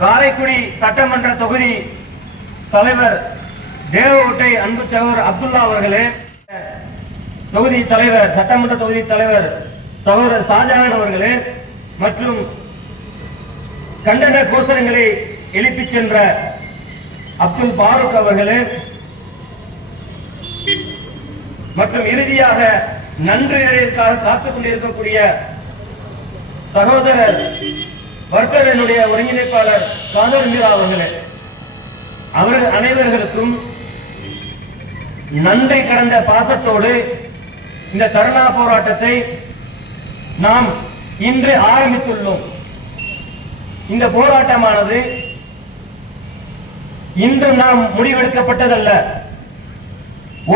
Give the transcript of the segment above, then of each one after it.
காரைக்குடி சட்டமன்ற தொகுதி தலைவர் தேவகோட்டை அன்பு சகோதரர் அப்துல்லா அவர்களே, தொகுதி தலைவர் சட்டமன்ற தொகுதி தலைவர் சகோதரர் ஷாஜகான் அவர்களே மற்றும் கண்டன கோஷங்களை எழுப்பிச் சென்ற அப்துல் பாரூக் அவர்களே மற்றும் இறுதியாக நன்றியறிற்காக காத்துக் கொண்டிருக்கக்கூடிய சகோதரர் வர்க்கரனுடைய ஒருங்கிணைப்பாளர் காதர் மீரா அவர்களே, அவர்கள் அனைவர்களுக்கும் நன்றி கடந்த பாசத்தோடு இந்த தர்ணா போராட்டத்தை நாம் இன்று ஆரம்பித்துள்ளோம். இந்த போராட்டமானது இன்று நாம் முடிவெடுக்கப்பட்டதல்ல.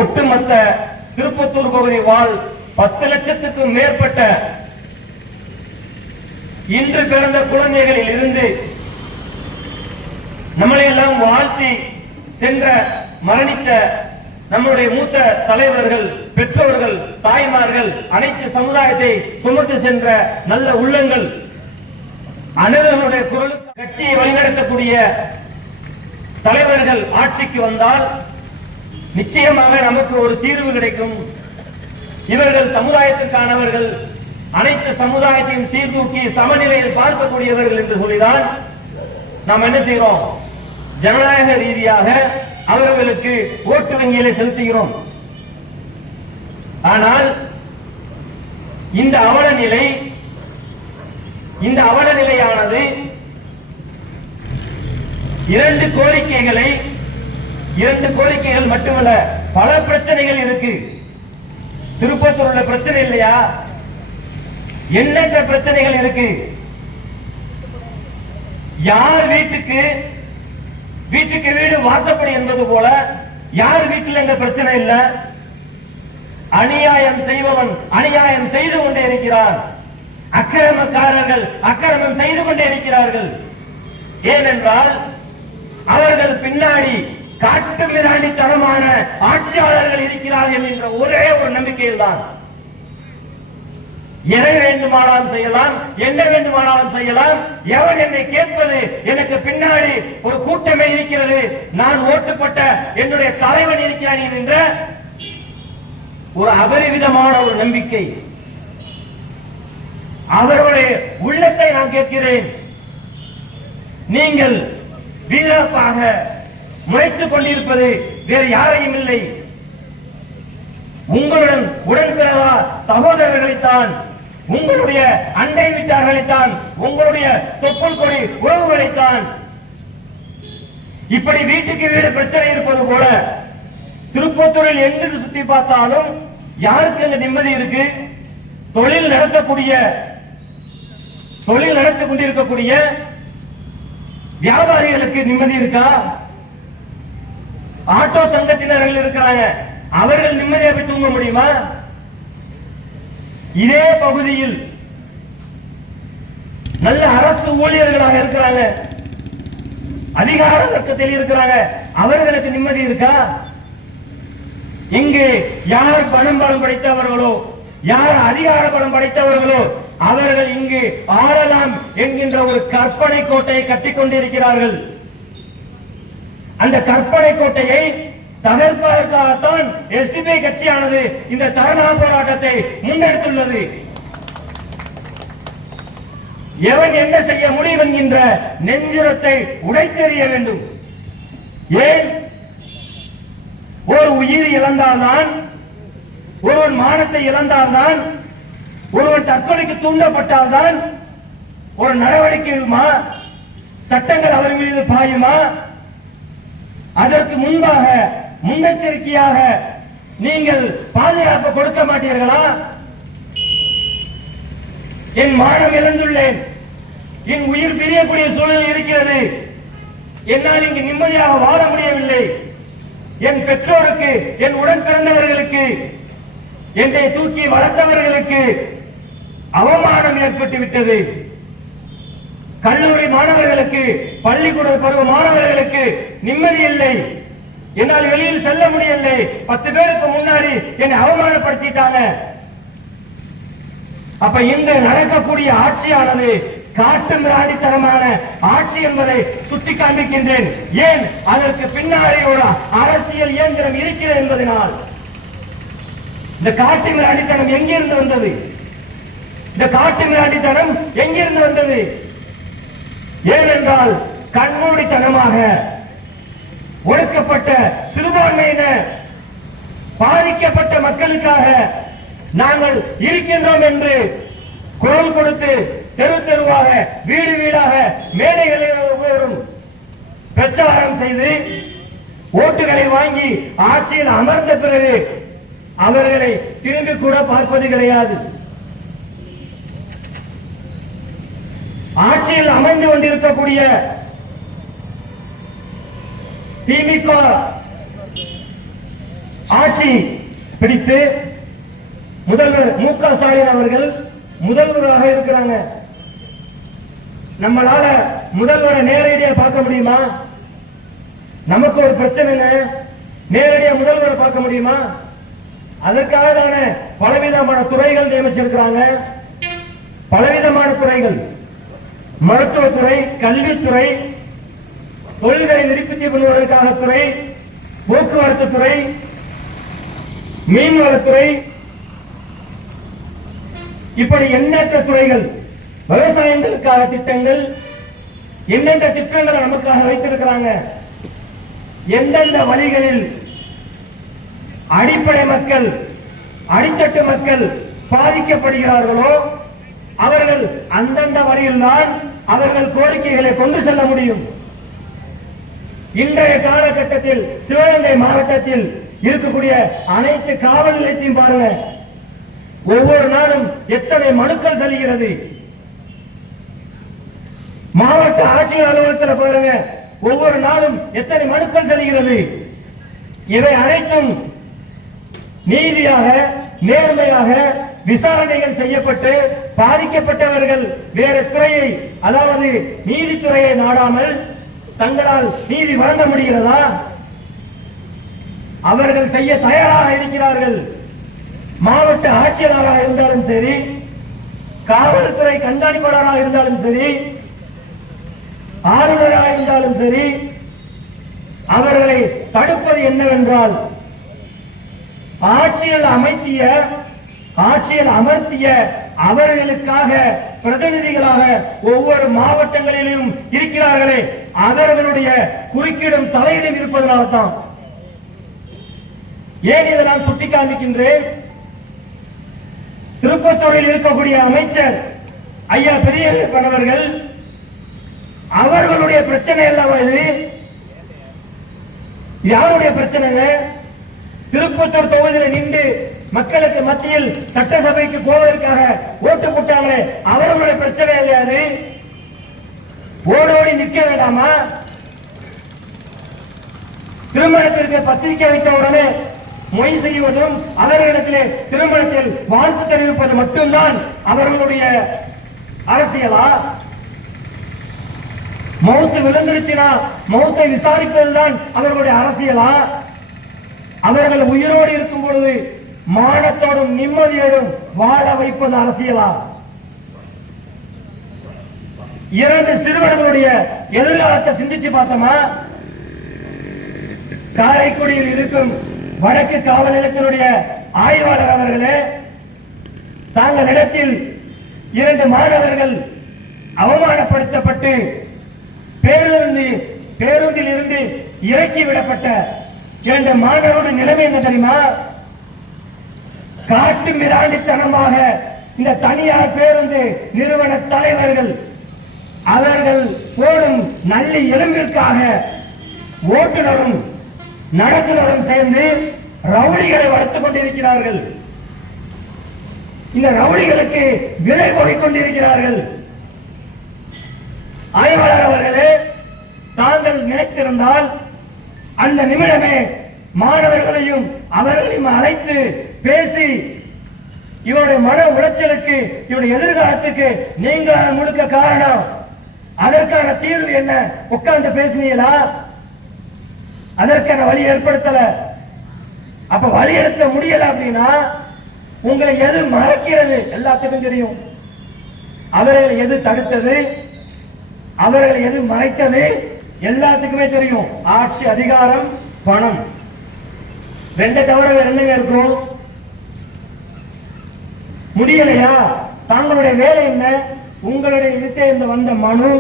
ஒட்டுமொத்த திருப்பத்தூர் பகுதி வாழ் 10 லட்சத்துக்கும் மேற்பட்ட இன்று பிறந்த குழந்தைகளில் இருந்து நம்மளை எல்லாம் வாழ்த்தி சென்ற மரணித்த நம்முடைய மூத்த தலைவர்கள், பெற்றோர்கள், தாய்மார்கள், அனைத்து சமுதாயத்தை சுமந்து சென்ற நல்ல உள்ளங்கள் அனைவருடைய குரலுக்கு கட்சியை வழிநடத்தக்கூடிய தலைவர்கள் ஆட்சிக்கு வந்தால் நிச்சயமாக நமக்கு ஒரு தீர்வு கிடைக்கும். இவர்கள் சமுதாயத்திற்கானவர்கள், அனைத்து சமுதாயத்தையும் சீர்தூக்கி சமநிலையில் பார்க்கக்கூடியவர்கள் என்று சொல்லிதான் நாம் என்ன செய்கிறோம்? ஜனநாயக ரீதியாக அவர்களுக்கு ஓட்டு வங்கிகளை செலுத்துகிறோம். ஆனால் இந்த அவல நிலையானது இரண்டு கோரிக்கைகள் மட்டுமல்ல, பல பிரச்சனைகள் இருக்கு. திருப்பத்தூர் உள்ள பிரச்சனை இல்லையா? எண்ணற்ற பிரச்சனைகள் இருக்கு. யார் வீட்டுக்கு வீடு வாசப்படி என்பது போல யார் வீட்டில் எந்த பிரச்சனை இல்ல. அநியாயம் செய்பவன் அநியாயம் செய்து கொண்டே இருக்கிறார். அக்கிரமக்காரர்கள் அக்கிரமம் செய்து கொண்டே இருக்கிறார்கள். ஏனென்றால் அவர்கள் பின்னாடி காட்டு மிராண்டித்தனமான ஆட்சியாளர்கள் இருக்கிறார்கள் என்ற ஒரே ஒரு நம்பிக்கையில் தான் எதை வேண்டுமானாலும் செய்யலாம், என்ன வேண்டுமானாலும் செய்யலாம். எவன் என்னை கேட்பது? எனக்கு பின்னாடி ஒரு கூட்டமே இருக்கிறது, நான் ஓட்டுப்பட்ட என்னுடைய தலைவன் இருக்கிறான் என்ற ஒரு அபரிவிதமான ஒரு நம்பிக்கை. அவர்களுடைய உள்ளத்தை நான் கேட்கிறேன். நீங்கள் வீரப்பாக முளைத்துக் கொண்டிருப்பது வேறு யாரையும் இல்லை, உங்களுடன் உடன்பிறவா சகோதரர்களைத்தான், உங்களுடைய அண்டை வீட்டார்களைத்தான், உங்களுடைய தொப்புள் கொடி உறவுகளைத்தான். இப்படி வீட்டுக்கு வீடு பிரச்சனை இருப்பது போல திருப்பத்தூரில் எங்கு சுத்தி பார்த்தாலும் யாருக்கு அங்க நிம்மதி இருக்கு? தொழில் நடத்திக் கொண்டிருக்கக்கூடிய வியாபாரிகளுக்கு நிம்மதி இருக்கா? ஆட்டோ சங்கத்தினர்கள் இருக்கிறாங்க, அவர்கள் நிம்மதியாக தூங்க முடியுமா? இதே பகுதியில் நல்ல அரசு ஊழியர்களாக இருக்கிறாங்க, அதிகார வர்க்கத்தில் இருக்கிறாங்க, அவர்களுக்கு நிம்மதி இருக்கா? இங்கே யார் பணம் படைத்தவர்களோ, யார் அதிகார பணம் படைத்தவர்களோ அவர்கள் இங்கு ஆளலாம் என்கின்ற ஒரு கற்பனை கோட்டையை கட்டிக் கொண்டிருக்கிறார்கள். அந்த கற்பனை கோட்டையை தகர்ப்பதற்காகத்தான் எஸ்டிபி கட்சியானது இந்த தர்ணா போராட்டத்தை முன்னெடுத்துள்ளது. எவன் என்ன செய்ய முடியும் என்கின்ற நெஞ்சுரத்தை உடைத்தெறிய வேண்டும். ஏன்? ஒரு உயிர் இழந்தால்தான், ஒருவன் மானத்தை இழந்தால்தான், ஒருவன் தற்கொலைக்கு தூண்டப்பட்டால்தான் ஒரு நடவடிக்கை எடுமா? சட்டங்கள் அவர் மீது பாயுமா? அதற்கு முன்பாக முன்னெச்சரிக்கையாக நீங்கள் பாதுகாப்பு கொடுக்க மாட்டீர்களா? என் மானம் இழந்துள்ளேன், என் உயிர் பிரியக்கூடிய சூழல் இருக்கிறது, என்னால் இங்கு நிம்மதியாக வாழ முடியவில்லை, என் பெற்றோருக்கு, என் உடன் பிறந்தவர்களுக்கு, என்னை தூக்கி வளர்த்தவர்களுக்கு அவமானம் ஏற்பட்டு விட்டது. கல்லூரி மாணவர்களுக்கு, பள்ளிக்கூட பருவ மாணவர்களுக்கு நிம்மதி இல்லை, என்னால் வெளியில் செல்ல முடியவில்லை, 10 பேருக்கு முன்னாடி என்னை அவமானப்படுத்திட்டாங்க. அப்ப இந்த நடக்கக்கூடிய ஆட்சியானது காட்டு மிராண்டித்தனமான ஆட்சி என்பதை சுட்டி காண்பிக்கின்றேன். ஏன்? அதற்கு பின்னாடி ஒரு அரசியல் இயந்திரம் இருக்கிறது என்பதனால். இந்த காட்டு மிராண்டித்தனம் எங்கிருந்து வந்தது? இந்த காட்டு மிராண்டித்தனம் எங்கிருந்து வந்தது? ஏனென்றால் கண்மூடித்தனமாக ஒடுக்கப்பட்ட சிறுபான்மையினர் பாதிக்கப்பட்ட மக்களுக்காக நாங்கள் இருக்கின்றோம் என்று குரல் கொடுத்து தெரு தெருவாக வீடு வீடாக மேடைகளில் பிரச்சாரம் செய்து ஓட்டுகளை வாங்கி ஆட்சியில் அமர்ந்த பிறகு அவர்களை திரும்பி கூட பார்ப்பது கிடையாது. ஆட்சியில் அமர்ந்து கொண்டிருக்கக்கூடிய திமுக ஆட்சி பிடித்து முதல்வர் மு.க. ஸ்டாலின் அவர்கள் முதல்வராக இருக்கிறாங்க. நம்மளால முதல்வரை நேரடியா பார்க்க முடியுமா? நமக்கு ஒரு பிரச்சனை, நேரடியா முதல்வரை பார்க்க முடியுமா? அதற்காக தானே பலவிதமான துறைகள் நியமிச்சிருக்கிறாங்க. பலவிதமான துறைகள், மருத்துவத்துறை, கல்வித்துறை, தொழில்களை விருத்தி பண்ணுவதற்கான துறை, போக்குவரத்து துறை, மீன்வளத்துறை, இப்படி எண்ணற்ற துறைகள், விவசாயங்களுக்காக திட்டங்கள், எந்தெந்த திட்டங்களை நமக்காக வைத்திருக்கிறாங்க. எந்தெந்த வழிகளில் அடிப்படை மக்கள், அடித்தட்டு மக்கள் பாதிக்கப்படுகிறார்களோ அவர்கள் அந்தந்த வழியில் தான் அவர்கள் கோரிக்கைகளை கொண்டு செல்ல முடியும். இன்றைய காலகட்டத்தில் சிவகங்கை மாவட்டத்தில் இருக்கக்கூடிய அனைத்து காவல் நிலையத்தையும் பாருங்க. ஒவ்வொரு நாளும் எத்தனை மனுக்கள் செல்கிறது. மாவட்ட ஆட்சியர் அலுவலகத்தில் பாருங்க, ஒவ்வொரு நாளும் எத்தனை மனுக்கள் செல்கிறது. இவை அனைத்தும் நீதியாக நேர்மையாக விசாரணைகள் செய்யப்பட்டு பாதிக்கப்பட்டவர்கள் வேறு துறையை, அதாவது நீதித்துறையை நாடாமல் தங்களால் நீதி வழங்க முடிகிறதா? அவர்கள் செய்ய தயாராக இருக்கிறார்கள். மாவட்ட ஆட்சியாளராக இருந்தாலும் சரி, காவல்துறை கண்காணிப்பாளராக இருந்தாலும் சரி, ஆளுநராக இருந்தாலும் சரி, அவர்களை தடுப்பது என்னவென்றால் ஆட்சியில் அமர்த்திய அவர்களுக்காக பிரதிநிதிகளாக ஒவ்வொரு மாவட்டங்களிலும் இருக்கிறார்களே, அவர்களுடைய குறுக்கீடும் தலையிலும் இருப்பதனால்தான். ஏன் இதை நான் சுட்டி காண்பிக்கின்றேன்? திருப்பத்தூரில் இருக்கக்கூடிய அமைச்சர் ஐயா பெரியப்பன் அவர்கள், அவர்களுடைய பிரச்சனை அல்லவா இது? யாருடைய பிரச்சனைங்க? திருப்பத்தூர் தொகுதியில் நின்று மக்களுக்கு மத்தியில் சட்டசபைக்கு போவதற்காக ஓட்டு போட்டாங்களே, அவர்களுடைய பிரச்சனை இல்லையாது? ஓடோடி நிற்க வேண்டாமா? திருமணத்திற்கு பத்திரிகை வைத்த உடனே மொய் செய்வதும் அவர்களிடத்திலே திருமணத்தில் வாழ்த்து தெரிவிப்பது மட்டும்தான் அவர்களுடைய அரசியலா? மௌத்து விழுந்துருச்சுன்னா மௌத்தை விசாரிப்பதுதான் அவர்களுடைய அரசியலா? அவர்கள் உயிரோடு இருக்கும் பொழுது மானத்தோடும் நிம்மதியோடும் வாழ வைப்பது அரசியலா? இரண்டு சிறுவர்களுடைய எதிர்காலத்தை சிந்திச்சு பார்த்தோமா? காரைக்குடியில் இருக்கும் வடக்கு காவல் நிலையத்தினுடைய ஆய்வாளர் அவர்களே, தாங்கள் இடத்தில் 2 மாணவர்கள் அவமானப்படுத்தப்பட்டு பேருந்தில் இருந்து இறக்கி விடப்பட்ட 2 மாணவருடைய நிலைமை என்ன தெரியுமா? காட்டு மிராண்டித்தனமாக இந்த தனியார் பேருந்து நிறுவன தலைவர்கள் அவர்கள் போடும் நல்லி எலும்பிற்காக ஓட்டுநரும் நடத்துனரும் சேர்ந்து ரவுடிகளை வளர்த்துக் கொண்டிருக்கிறார்கள். இந்த ரவுடிகளுக்கு விலை போகிக் கொண்டிருக்கிறார்கள். ஆய்வாளர் அவர்களே, தாங்கள் நினைத்திருந்தால் அந்த நிமிடமே மாணவர்களையும் அவர்களையும் அழைத்து பேசி இவருடைய மன உளைச்சலுக்கு, இவருடைய எதிர்காலத்துக்கு நீங்க முழுக்க காரணம், அதற்கான தீர்வு என்ன உட்கார்ந்து பேசினீங்களா? அதற்கான வழி ஏற்படுத்தல. அப்ப வழி எடுக்க முடியல அப்படின்னா உங்களை எது மறைக்கிறது? எல்லாத்துக்கும் தெரியும். அவர்களை எது தடுத்தது, அவர்களை எது மறைத்தது எல்லாத்துக்குமே தெரியும். ஆட்சி, அதிகாரம், பணம், ரெண்டை தவிர வேற என்னங்க இருக்கும்? முடியலையா? தாங்களுடைய வேலை என்ன? உங்களுடைய இடத்தை இந்த வந்த மனு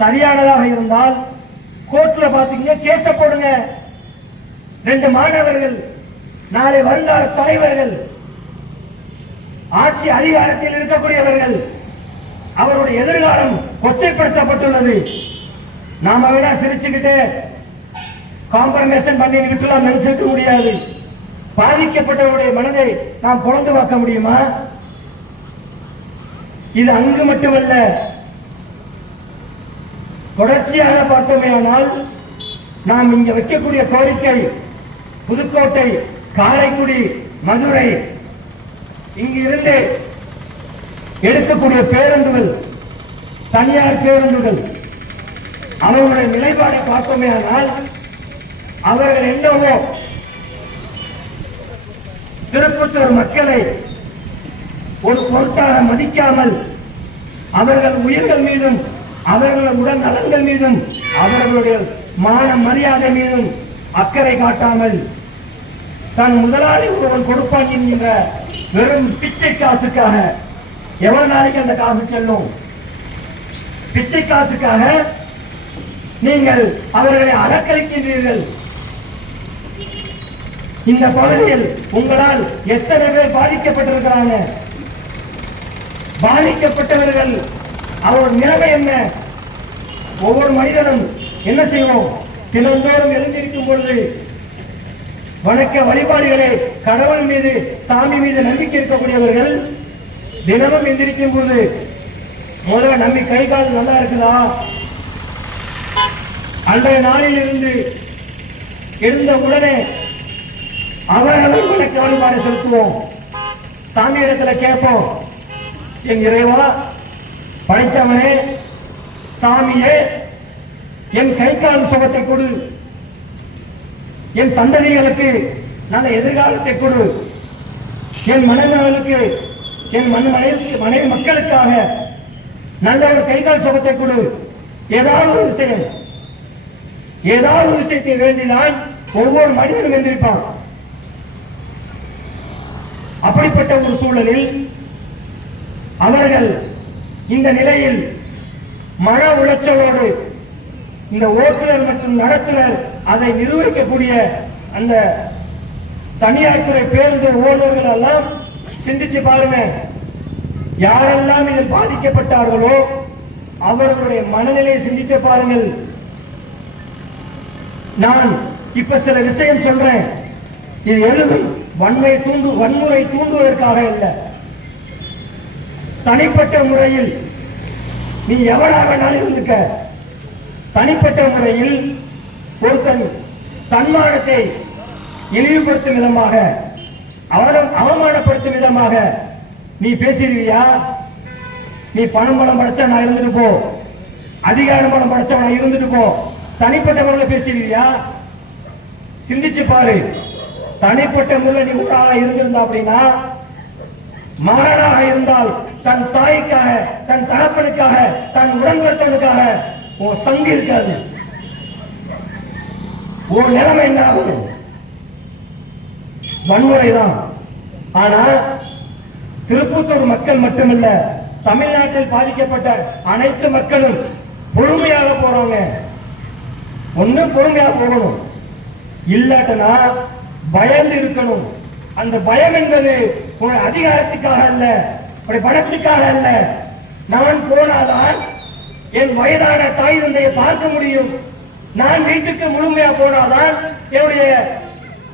சரியானதாக இருந்தால் கோர்ட்ல பாத்தீங்க, கேச போடுங்க. 2 மாணவர்கள், நாளை வருங்கால தலைவர்கள், ஆட்சி அதிகாரத்தில் இருக்கக்கூடியவர்கள், அவருடைய எதிர்காலம் கொச்சைப்படுத்தப்பட்டுள்ளது. நாம வேணா சிரிச்சுக்கிட்டு காம்ப்ரமைசன் பண்ணிக்கிட்டு நினைச்சிருக்க முடியாது. பாதிக்கப்பட்டவருடைய மனதை நாம் குழந்து பார்க்க முடியுமா? இது அங்கு மட்டுமல்ல, தொடர்ச்சியாக பார்த்தோமே ஆனால் நாம் இங்க வைக்கக்கூடிய கோரிக்கை புதுக்கோட்டை, காரைக்குடி, மதுரை, இங்கு இருந்து எடுக்கக்கூடிய பேருந்துகள், தனியார் பேருந்துகள், அவர்களுடைய நிலைப்பாடை பார்த்தோமே ஆனால் அவர்கள் என்னவோ திருப்பத்தூர் மக்களை ஒரு பொருட்டாக மதிக்காமல் அவர்கள் உயிர்கள் மீதும் அவர்கள் உடல் நலன்கள் மீதும் அவர்களுடைய மான மரியாதை மீதும் அக்கறை காட்டாமல் தன் முதலாளி ஒருவன் கொடுப்பான் என்கின்ற வெறும் பிச்சை காசுக்காக எவ்வளவு நாளைக்கு அந்த காசு செல்லும்? பிச்சை காசுக்காக நீங்கள் அவர்களை அலக்களிக்கின்றீர்கள். இந்த பகுதியில் உங்களால் எத்தனை பேர் பாதிக்கப்பட்டிருக்கிறாங்க? பாதிக்கப்பட்டவர்கள் அவர் நிலைமை என்ன? ஒவ்வொரு மனிதனும் என்ன செய்வோம்? தினந்தோறும் எழுந்திருக்கும் பொழுது வணக்க வழிபாடுகளை, கடவுள் மீது, சாமி மீது நம்பிக்கை இருக்கக்கூடியவர்கள் தினமும் எந்திரிக்கும் போது முதல்ல நம்பி கை கால் நல்லா இருக்குதா, அன்றைய நாளில் இருந்து எழுந்த உடனே அவர்கள் வணக்க வழிபாடு செலுத்துவோம். சாமி இடத்துல கேட்போம், என் இறைவா, படைத்தவனே, சாமியே, என் கை கால் சுகத்தை கொடு, என் சந்ததிகளுக்கு நல்ல எதிர்காலத்தை கொடு, என் மனைவிகளுக்கு, என் மனைவி மக்களுக்காக நல்ல ஒரு கை கால் சுகத்தை கொடு. ஏதாவது ஒரு விஷயம், ஏதாவது ஒரு விஷயத்தை வேண்டினால் ஒவ்வொரு மனிதனும் எந்திரிப்பான். அப்படிப்பட்ட ஒரு சூழலில் அவர்கள் இந்த நிலையில் மன உளைச்சலோடு இந்த ஓட்டுநர் மற்றும் நடத்துனர் அதை நிர்வகிக்கக்கூடிய அந்த தனியார் துறை பேருந்து ஓட்டுநர்கள் எல்லாம் சிந்திச்சு பாருங்க. யாரெல்லாம் இதில் பாதிக்கப்பட்டார்களோ அவர்களுடைய மனநிலையை சிந்தித்து பாருங்கள். நான் இப்ப சில விஷயம் சொல்றேன், இது எழுதும் வன்முறை தூண்டுவதற்காக இல்லை. தனிப்பட்ட முறையில் நீ எவனாக வேணாலும் இருந்துக்க. தனிப்பட்ட முறையில் ஒருத்தன் தன்மானத்தை இழிவுபடுத்தும் விதமாக, அவமானப்படுத்தும் விதமாக நீ பேசிடுவியா? நீ பணம் படைச்சா நான் இருந்துட்டு போ, அதிகாரம் பணம் படைச்சா நான் இருந்துட்டு போ, தனிப்பட்ட முறையில் பேசிடுவியா? சிந்திச்சு பாரு. தனிப்பட்ட முறையில் நீ ஒரு ஆளா இருந்திருந்தா அப்படின்னா, மாறனாக இருந்தால் தன் தாய்க்காக, தன் தகப்பனுக்காக, தன் உடன்பிறத்தவனுக்காக உன் சங்கு இருக்காது. உன் நிலைமை என்ன ஆகும்? வன்முறைதான். ஆனா திருப்பத்தூர் மக்கள் மட்டுமல்ல, தமிழ்நாட்டில் பாதிக்கப்பட்ட அனைத்து மக்களும் பொறுமையாக போறாங்க. ஒண்ணு பொறுமையாக போகணும், இல்லாட்டனா பயந்து இருக்கணும். அந்த பயம் என்பது அதிகாரத்துக்காக அல்ல, பணத்துக்காக அல்ல. நான் போனாதான் என் வயதான தாய் தந்தையை பார்க்க முடியும். நான் வீட்டுக்கு முழுமையா போனாதான் என்னுடைய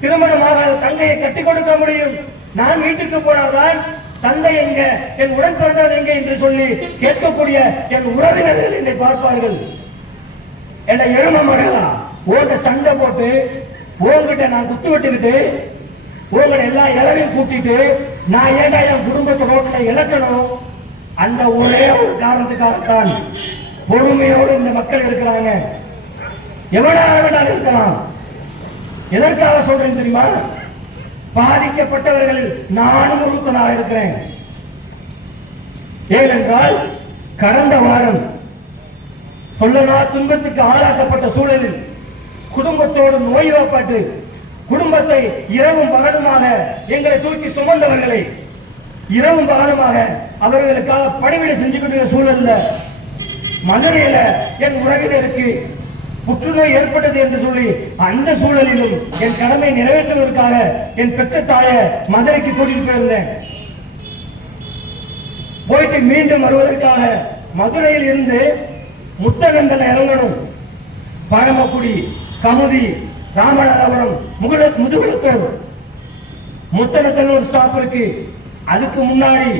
திருமணமாக தங்கையை கட்டி கொடுக்க முடியும். நான் வீட்டுக்கு போனாதான் தந்தை எங்க, என் உடன் பிறந்தவர் எங்க என்று சொல்லி கேட்கக்கூடிய என் உறவினர்கள் என்னை பார்ப்பார்கள். என்ன எழும மகளா ஓட்ட சண்டை போட்டு உங்ககிட்ட நான் குத்து விட்டுக்கிட்டு உங்களை எல்லா இளவையும் கூட்டிட்டு நான் ஏண்டா என் குடும்பத்தை ரோட்ல இழக்கணும்? அந்த ஒரே ஒரு காரணத்துக்காகத்தான் பொறுமையோடு இந்த மக்கள் இருக்கிறாங்க. எவ்வளவு வேண்டாலும் இருக்கலாம். எதற்காக சொல்றேன் தெரியுமா? பாதிக்கப்பட்டவர்கள் நானும் ஒருத்தனாக இருக்கிறேன். ஏனென்றால் கடந்த வாரம் சொல்லனா துன்பத்துக்கு ஆளாக்கப்பட்ட சூழலில் குடும்பத்தோடு நோய்வாய்ப்பட்டு குடும்பத்தை இரவும் பகலுமாக எங்களை தூக்கி சுமந்தவர்களை இரவும் பகலுமாக அவர்களுக்காக பணிவிடை செஞ்சு கொண்டிருக்கிற சூழல்ல மதுரையில என் உறவினருக்கு புற்றுநோய் ஏற்பட்டது என்று சொல்லி அந்த சூழலிலும் என் கடமை நிறைவேற்றுவதற்காக என் பெற்ற தாய மதுரைக்கு கூட்டிட்டு போயிருந்தேன். போயிட்டு மீண்டும் வருவதற்காக மதுரையில் இருந்து முத்தகந்தல இறங்கணும். பரமக்குடி, கமுதி, ராமநாதபுரம், முதுகுளத்தூர், முத்தகந்தல் ஸ்டாப் இருக்கு. அதுக்கு முன்னாடி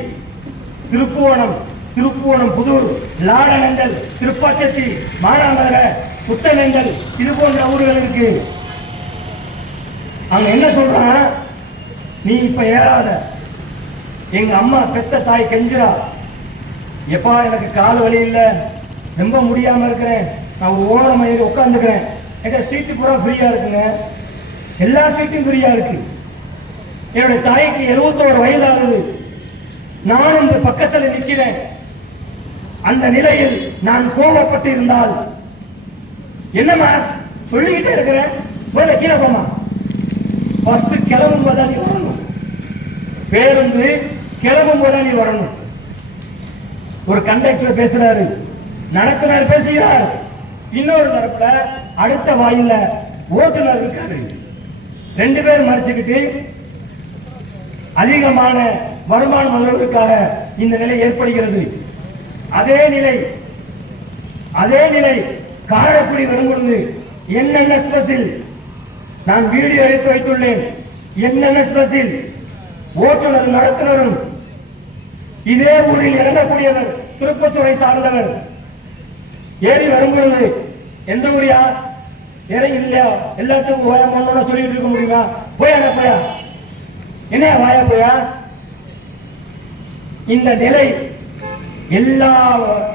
திருப்புவனம், புதூர், லாடனந்தல், திருப்பாச்சத்தி, மானாமதுர, புத்தனந்தல், இது போன்ற ஊர்கள் இருக்கு. அவங்க என்ன சொல்றான், நீ இப்ப ஏறாத. எங்க அம்மா பெத்த தாய் கெஞ்சிரா, எப்பா எனக்கு கால் வலி இல்ல, ரொம்ப முடியாம இருக்கிறேன், நான் ஒரு ஓரமா ஏறி உட்காந்துக்கிறேன், எங்க சீட்டு பூரா ஃப்ரீயா இருக்குங்க, எல்லா சீட்டும் ஃப்ரீயா இருக்கு. என்னுடைய தாய்க்கு 71 வயது ஆகுது, நானும் இந்த பக்கத்தில் நிற்கிறேன். அந்த நிலையில் நான் கோபப்பட்டு இருந்தால் என்னமா சொல்லிக்கிட்டே இருக்கிறேன், முதல்ல கீழே போமா, ஃபர்ஸ்ட் கிளம்பும் போதா நீ வரணும், பேருந்து கிளம்பும் போதா நீ வரணும். ஒரு கண்டக்டர் பேசுறாரு, நடத்துனர் பேசுகிறார், இன்னொரு தரப்புல அடுத்த வாயில ஓட்டுநர் இருக்காரு. 2 பேர் மறைச்சுக்கிட்டு அதிகமான வருமானம் வருவதற்காக இந்த நிலை ஏற்படுகிறது. அதே நிலை காரைக்குடி வரும் பொழுது என்னென்ன ஸ்பெஷல் நான் வீடியோ எடுத்து வைத்துள்ளேன். என்னென்ன ஸ்பெஷல் ஓட்டுநர் நடத்துனரும் இதே ஊரில் இறங்கக்கூடியவர், திருப்பத்தூரை சார்ந்தவர். ஏறி வரும் பொழுது எந்த ஊரியா இறங்கி இல்லையா, எல்லாத்துக்கும் ஓயமான சொல்லிட்டு இருக்க முடியுமா, போயா போயா என்ன வாயா போயா. இந்த நிலை எல்லா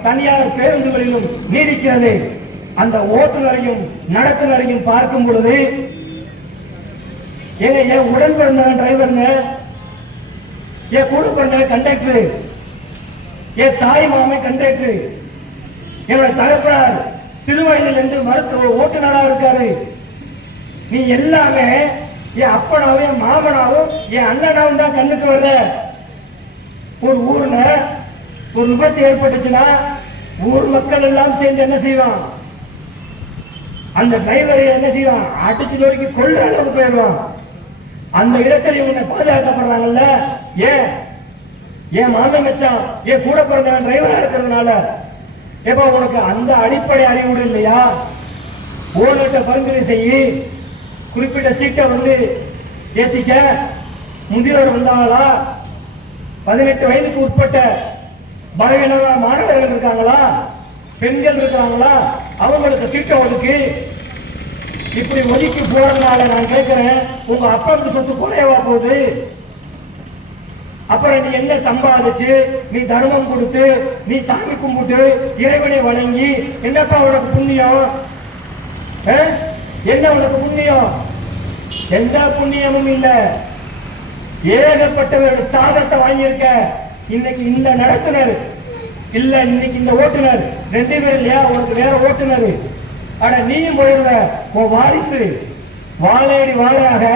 தனியார் பேருந்துகளிலும் நீடிக்கிறது. அந்த ஓட்டுநரையும் நடத்துனரையும் பார்க்கும் பொழுது என் உடன் பிறந்த டிரைவர்ங்க, என் கூட பிறந்த கண்டக்டர், என் தாய் மாமன் கண்டக்டர், என்னோட தகப்பனார் சிறு வயதிலிருந்து மருத்துவ ஓட்டுநரா இருக்காரு. நீ எல்லாமே என் அப்பனாவும் என் மாமனாவும் என் அண்ணனாவும் தான் கண்ணுக்கு வர்ற. ஒரு ஊர்ல ஒரு விபத்து ஏற்பட்டுச்சுன்னா ஊர் மக்கள் எல்லாம் சேர்ந்து என்ன செய்வான், அந்த டிரைவரை என்ன செய்வான், அடிச்சு நோக்கி கொள்ற அளவுக்கு போயிடுவான். அந்த இடத்துல இவங்க பாதுகாக்கப்படுறாங்கல்ல, ஏன் மாமன் மச்சான் என் கூட பிறந்த டிரைவரா இருக்கிறதுனால. ஏப்பா உனக்கு அந்த அடிப்படை அறிவுறு இல்லையா, ஓனர்கிட்ட பரிந்துரை செய்யி, குறிப்பிட்ட சீட்டை வந்து ஏத்திக்க. முதியோர் வந்தாங்களா, 18 வயதுக்கு உட்பட்ட பலவீனமான மாணவர்கள் இருக்காங்களா, பெண்கள் இருக்கிறாங்களா, அவங்களுக்கு சீட்டை ஒதுக்கு. இப்படி ஒதுக்கி போறதுனால நான் கேட்கிறேன், உங்க அப்பாவுக்கு சொத்து குறையவா போகுது? அப்புறம் நீ என்ன சம்பாதிச்சு, நீ தர்மம் கொடுத்து, நீ சாமி கும்பிட்டு இறைவனை வணங்கி என்னப்பா உனக்கு புண்ணியம்? என்ன உனக்கு புண்ணியம்? எந்த புண்ணியமும் இல்ல. ஏகப்பட்டவர்கள் சாபத்தை வாங்கியிருக்க. இன்னைக்கு இந்த நடத்துனர் இல்ல, இன்னைக்கு இந்த ஓட்டுநர் 2 பேர் இல்லையா, உனக்கு வேற ஓட்டுநர். ஆனா நீயும் போயிருவ. உன் வாரிசு வாழையடி வாழையாக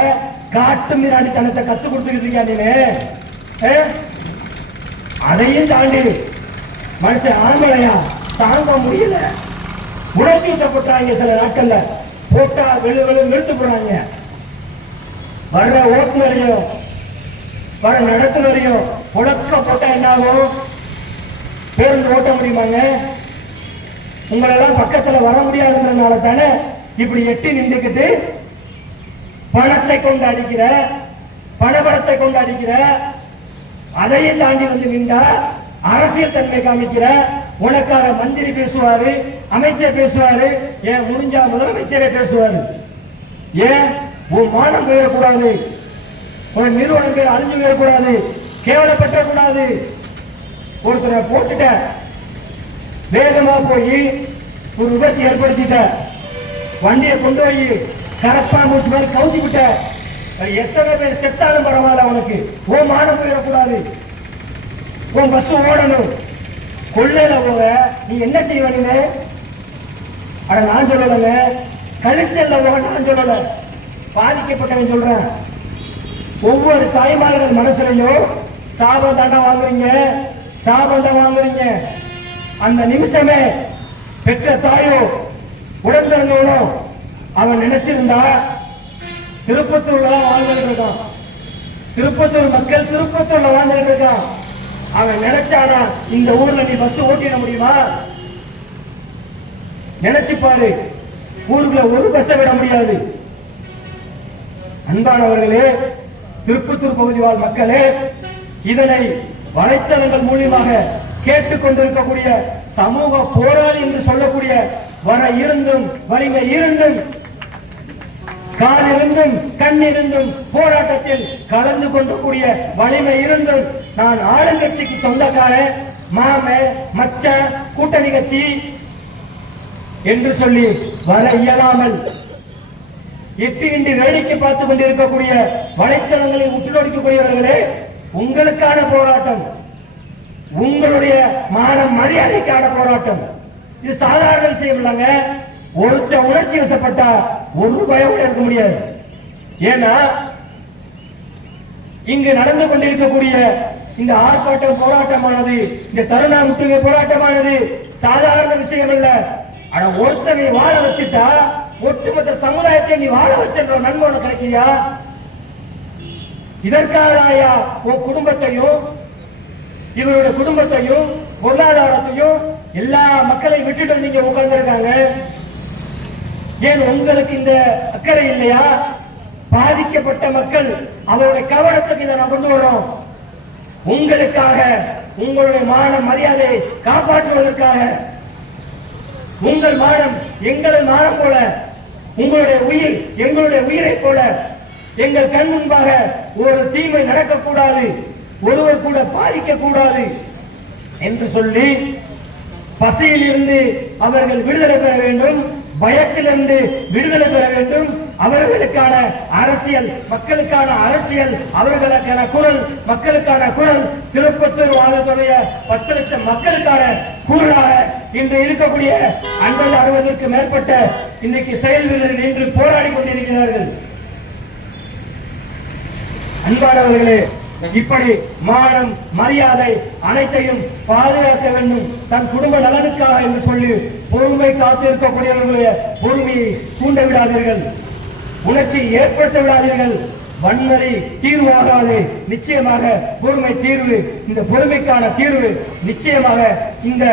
காட்டு மிராண்டித்தனத்தை கத்து கொடுத்துக்கிட்டு இருக்கியா நீ. அதையும் தாண்டி மனுஷன் ஆம்பளையா தாங்க முடியல, உணர்ச்சி வசப்பட்டாங்க. சில நாட்கள்ல போட்டா வெளுத்து போறாங்க. வர்ற ஓட்டுநரையும் வர நடத்துனரையும் உடக்க போட்டா என்ன ஆகும்? பேருந்து ஓட்ட முடியுமாங்க? உங்களெல்லாம் பக்கத்துல வர முடியாதுன்றதுனால தானே இப்படி எட்டி நின்றுக்கிட்டு பணத்தை கொண்டு அடிக்கிற, பணபலத்தை கொண்டு அடிக்கிற. அதையும் தாண்டி வந்து நின்றா அரசியல் தன்மை காமிக்கிற. உனக்கார மந்திரி பேசுவாரு, அமைச்சர் பேசுவாரு, ஏன் முடிஞ்சா முதலமைச்சரே பேசுவாரு. ஏன் உன் மானம் போயிடக்கூடாது, உன் நிறுவனங்கள் அழிஞ்சு போயிடக்கூடாது, கேவலப்பற்றக்கூடாது. ஒருத்தரை போட்டுட்ட, வேகமா போய் ஒரு விபத்து ஏற்படுத்திட்ட, வண்டியை கொண்டு போய் கரப்பா மூச்சு மாதிரி கவுத்தி விட்ட. எத்தனை பேர் செத்தாலும் பரவாயில்ல, உனக்கு ஓ மானம் போயிடக்கூடாது. உன் பஸ் ஓடணும், கொள்ளையில போக நீ என்ன செய்வ நீங்க? அட நான் சொல்லலைங்க, கழிச்சல்ல போக நான் சொல்லல, பாதிக்கப்பட்டவன் சொல்றேன். ஒவ்வொரு தாய்மார்கள் மனசுலையும் சாபம் தாண்டா வாங்குறீங்க, சாபம் தான் வாங்குறீங்க. அந்த நிமிஷமே பெற்ற தாயோ உடன்பிறந்தவனோ அவன் நினைச்சிருந்தா திருப்பத்தூர்ல தான் வாழ்ந்துட்டு இருக்கான். திருப்பத்தூர் மக்கள் திருப்பத்தூர்ல வாழ்ந்துட்டு இருக்கான். அவன் நினைச்சானா இந்த ஊர்ல நீ பஸ் ஓட்டிட முடியுமா? நினைச்சு பாரு, ஊருக்குள்ள ஒரு பஸ் விட முடியாது. அன்பானவர்களே, திருப்பத்தூர் பகுதி வாழ் மக்களே, இதனை வலைத்தளங்கள் மூலியமாக கேட்டுக்கொண்டிருக்கக்கூடிய சமூக போராளி என்று சொல்லக்கூடிய வர இருந்தும் வலிமை இருந்தும் கால் இருந்தும் கண் இருந்தும் போராட்டத்தில் கலந்து கொண்டக்கூடிய வலிமை இருந்தும் நான் ஆளுங்கட்சிக்கு சொந்தக்காரன், மாம, மச்சான், கூட்டணி கட்சி என்று சொல்லி வர இயலாமல் எட்டின்றி வேடிக்கை பார்த்துக் கொண்டிருக்கக்கூடிய வலைத்தளங்களை உற்றுநோக்கக்கூடியவர்களே, உங்களுக்கான போராட்டம், உங்களுடைய மான மரியாதைக்கான போராட்டம். இது சாதாரண விஷயம் இல்லைங்க. ஒருத்த உணர்ச்சி வசப்பட்டா ஒரு பயம் இருக்க முடியாது. ஏன்னா இங்கு நடந்து கொண்டிருக்கக்கூடிய இந்த ஆர்ப்பாட்டம் போராட்டமானது, இந்த தருணா முற்றுகை போராட்டமானது சாதாரண விஷயம் இல்ல. ஆனா ஒருத்தனை வாழ வச்சுட்டா ஒட்டுமொத்த சமுதாயத்தை நீ வாழ வச்ச நன்மை கிடைக்கியா? இதற்காக உன் குடும்பத்தையும் இவருடைய குடும்பத்தையும் பொருளாதாரத்தையும் எல்லா மக்களையும் விட்டுட்டு நீங்க உட்கார்ந்துருக்காங்க. ஏன் உங்களுக்கு இந்த அக்கறை இல்லையா? பாதிக்கப்பட்ட மக்கள் அவருடைய கவனத்துக்கு இதை நான் கொண்டு வரோம். உங்களுக்காக, உங்களுடைய மான மரியாதையை காப்பாற்றுவதற்காக, உங்கள் மானம் எங்கள் மானம் போல, உங்களுடைய உயிர் எங்களுடைய உயிரை போல, எங்கள் கண் முன்பாக ஒரு தீமை நடக்கக்கூடாது, ஒருவர் கூட பாதிக்க கூடாது என்று சொல்லி பசியில் இருந்து அவர்கள் விடுதலை பெற வேண்டும், பயத்திலிருந்து விடுதலை பெற வேண்டும். அவர்களுக்கான அரசியல், மக்களுக்கான அரசியல், அவர்களுக்கான குரல், மக்களுக்கான குரல், திருப்பத்தூர் வாழக்கூடிய 10 லட்சம் மக்களுக்கான குரலாக இன்று இருக்கக்கூடிய 50-60க்கு மேற்பட்ட இன்றைக்கு செயல் வீரர்கள் இன்று போராடி கொண்டிருக்கிறார்கள். அன்பானவர்களே, இப்படி மானம் மரியாதை அனைத்தையும் பாதுகாக்க வேண்டும் தன் குடும்ப நலனுக்காக என்று சொல்லி பொறுமை காத்திருக்கக்கூடியவர்களுடைய பொறுமையை தூண்ட விடாதீர்கள், உணர்ச்சி ஏற்படுத்த விடாதீர்கள். வன்முறை தீர்வாகாது, நிச்சயமாக பொறுமை தீர்வு. இந்த பொறுமைக்கான தீர்வு நிச்சயமாக இந்த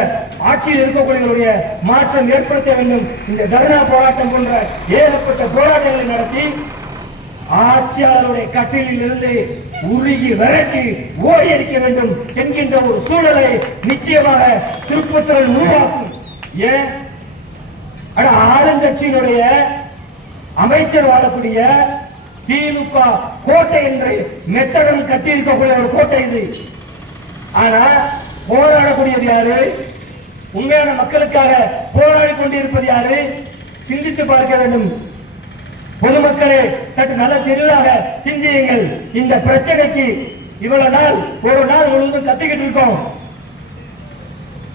ஆட்சியில் இருக்கக்கூடியவர்களுடைய மாற்றம் ஏற்படுத்த வேண்டும். இந்த தர்ணா போராட்டம் போன்ற ஏகப்பட்ட போராட்டங்களை நடத்தி ஆட்சியாளருடைய கட்டிலில் இருந்து உருகி விரட்டி ஓடி அடிக்க வேண்டும் என்கின்ற ஒரு சூழலை நிச்சயமாக திருப்பத்தூரில் உருவாக்கும். ஏன் ஆளுங்கட்சியினுடைய அமைச்சர் வாழக்கூடிய திமுக கோட்டை என்று மெத்தடம் கட்டி இருக்கக்கூடிய ஒரு கோட்டை இது. ஆனா போராடக்கூடியது யாரு? உண்மையான மக்களுக்காக போராடி கொண்டிருப்பது யாரு? சிந்தித்து பார்க்க வேண்டும். பொதுமக்களே, சற்று நல்ல தெளிவாக சிந்தியுங்கள். இந்த பிரச்சனைக்கு இவ்வளவு நாள் ஒரு நாள் முழுவதும் கத்திக்கிட்டு இருக்கோம்.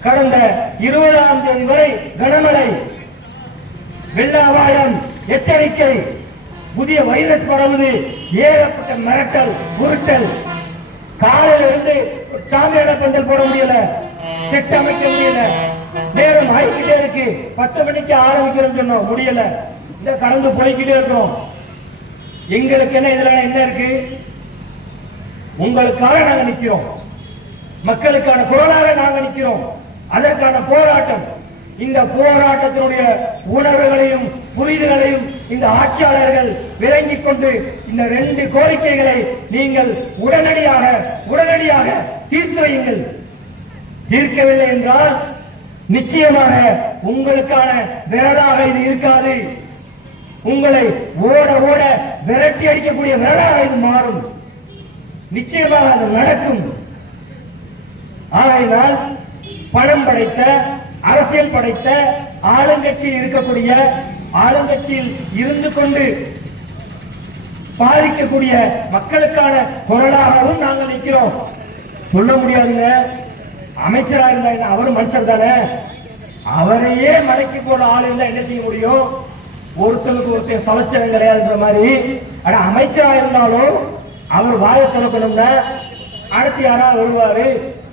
கடந்த 20ஆம் தேதி வரை கனமழை, வெள்ள அபாயம், எச்சரிக்கை, புதிய வைரஸ் பரவுது, ஏகப்பட்ட மிரட்டல், உருட்டல். காலையில இருந்து சாமியாட பந்தல் போட முடியல, செட் அமைக்க முடியல, நேரம் ஆகிக்கிட்டே இருக்கு. 10 மணிக்கு ஆரம்பிக்கிறோம் சொன்னோம், முடியல. இந்த கடந்து போய்கிட்டே இருக்கிறோம். எங்களுக்கு என்ன இதுல என்ன இருக்கு? உங்களுக்காக நாங்க நிக்கிறோம், மக்களுக்கான குரலாக நாங்க நிக்கிறோம். அதற்கான போராட்டம், இந்த போராட்டத்தினுடைய உணர்வுகளையும் புரிதல்களையும் இந்த ஆட்சியாளர்கள் விளங்கிக் கொண்டு இந்த 2 கோரிக்கைகளை நீங்கள் உடனடியாக தீர்த்து வையுங்கள். தீர்க்கவில்லை என்றால் நிச்சயமாக உங்களுக்கான விரலாக இது இருக்காது. உங்களை ஓட ஓட விரட்டி அடிக்கக்கூடிய விரலாக இது மாறும். நிச்சயமாக அது நடக்கும். ஆகையினால் பணம் படைத்த, அரசியல் படைத்த ஆளுங்கட்சியில் இருக்கக்கூடிய, ஆளுங்கட்சியில் இருந்து கொண்டு பாதிக்கக்கூடிய மக்களுக்கான குரலாகவும் நாங்கள் நிற்கிறோம். சொல்ல முடியாதுங்க, அமைச்சரா இருந்தா என்ன, அவரும் மனுஷர் தானே. அவரையே மடக்கி போட ஆள் இருந்தா என்ன செய்ய முடியும்? ஒருத்தருக்கு ஒருத்தர் சமைச்சவன் கிடையாதுன்ற மாதிரி. ஆனா அமைச்சரா இருந்தாலும் அவர் வாயை திறக்கணும்னா அடுத்து யாரா வருவாரு,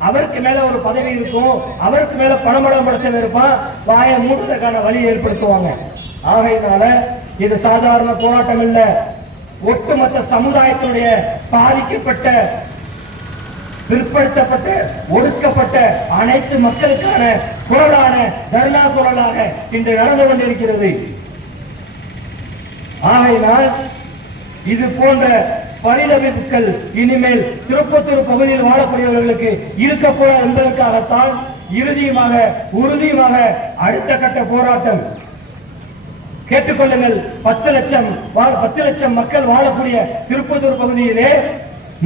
அவருக்கு மேல ஒரு பதவி இருக்கும், அவருக்கு மேல பணமடம் பிரச்சனை இருப்பான், வாயை மூடுறதுக்கான வழி ஏற்படுத்துவாங்க. ஆகையினால இது சாதாரண போராட்டம் இல்ல, ஒட்டுமொத்த சமுதாயத்தினுடைய பாதிக்கப்பட்ட, பிற்படுத்தப்பட்ட, ஒடுக்கப்பட்ட அனைத்து மக்களுக்கான குரலான தர்ணா குரலாக இன்று நடந்து கொண்டிருக்கிறது. ஆகையினால் இது போன்ற பரிதவிப்புகள் இனிமேல் திருப்பத்தூர் பகுதியில் வாழக்கூடியவர்களுக்கு இருக்கக்கூடாது என்பதற்காகத்தான் இறுதியுமாக உறுதியுமாக அடுத்த கட்ட போராட்டம். கேட்டுக்கொள்ளுங்கள், 10 லட்சம் மக்கள் வாழக்கூடிய திருப்பத்தூர் பகுதியிலே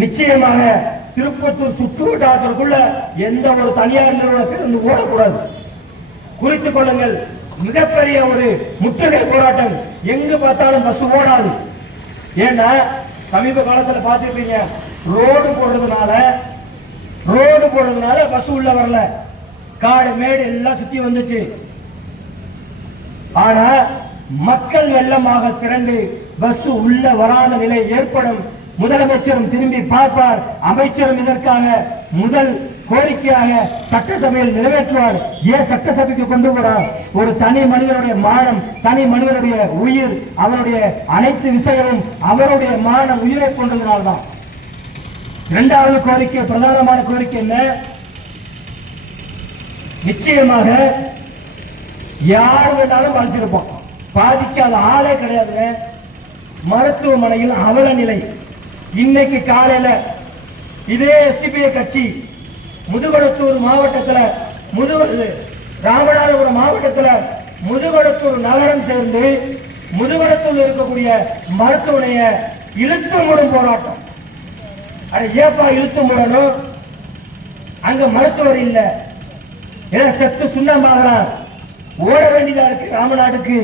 நிச்சயமாக திருப்பத்தூர் சுற்று வட்டாரத்திற்குள்ள எந்த ஒரு தனியார் நிறுவனத்தில் ஓடக்கூடாது. குறித்துக் கொள்ளுங்கள், மிகப்பெரிய ஒரு முற்றுகை போராட்டம். எங்கு பார்த்தாலும் பஸ் ஓடாது. ஏன்னா சமீப காலத்துல பார்த்துருப்பீங்க, ரோடு போடுறதுனால பஸ் உள்ள வரல, காடு மேடு எல்லாம் சுத்தி வந்துச்சு. ஆனா மக்கள் வெள்ளமாக திரண்டு பஸ் உள்ள வராத நிலை ஏற்படும். முதலமைச்சரும் திரும்பி பார்ப்பார், அமைச்சரும் இதற்காக முதல் கோரிக்கையாக சட்டசபையில் நிறைவேற்றுவார். ஏன் சட்டசபைக்கு கொண்டு போறார்? ஒரு தனி மனிதனுடைய மானம், தனி மனிதனுடைய உயிர், அவனுடைய அனைத்து விஷயமும் அவருடைய மானம், உயிரை கொண்டதனால்தான். இரண்டாவது கோரிக்கை, பிரதானமான கோரிக்கை என்ன? நிச்சயமாக யார் வேணாலும் பாதிச்சிருப்போம், பாதிக்காத ஆளே கிடையாதுங்க. மருத்துவமனையில் அவல நிலை. இன்னைக்கு காலையில இதே எஸ்டிபிஐ கட்சி முதுகொடத்தூர் மாவட்டத்தில், ராமநாதபுரம் மாவட்டத்தில் முதுகொடத்தூர் நகரம் சேர்ந்து முதுகொடத்தூர் இருக்கக்கூடிய மருத்துவமனையை இழுத்து மூடும் போராட்டம். ஏப்பா இழுத்து மூடணும்? அங்க மருத்துவர் இல்ல, செத்து சுண்ணமாகலாம், ஓட வேண்டியதா இருக்கு. ராமநாடுக்கு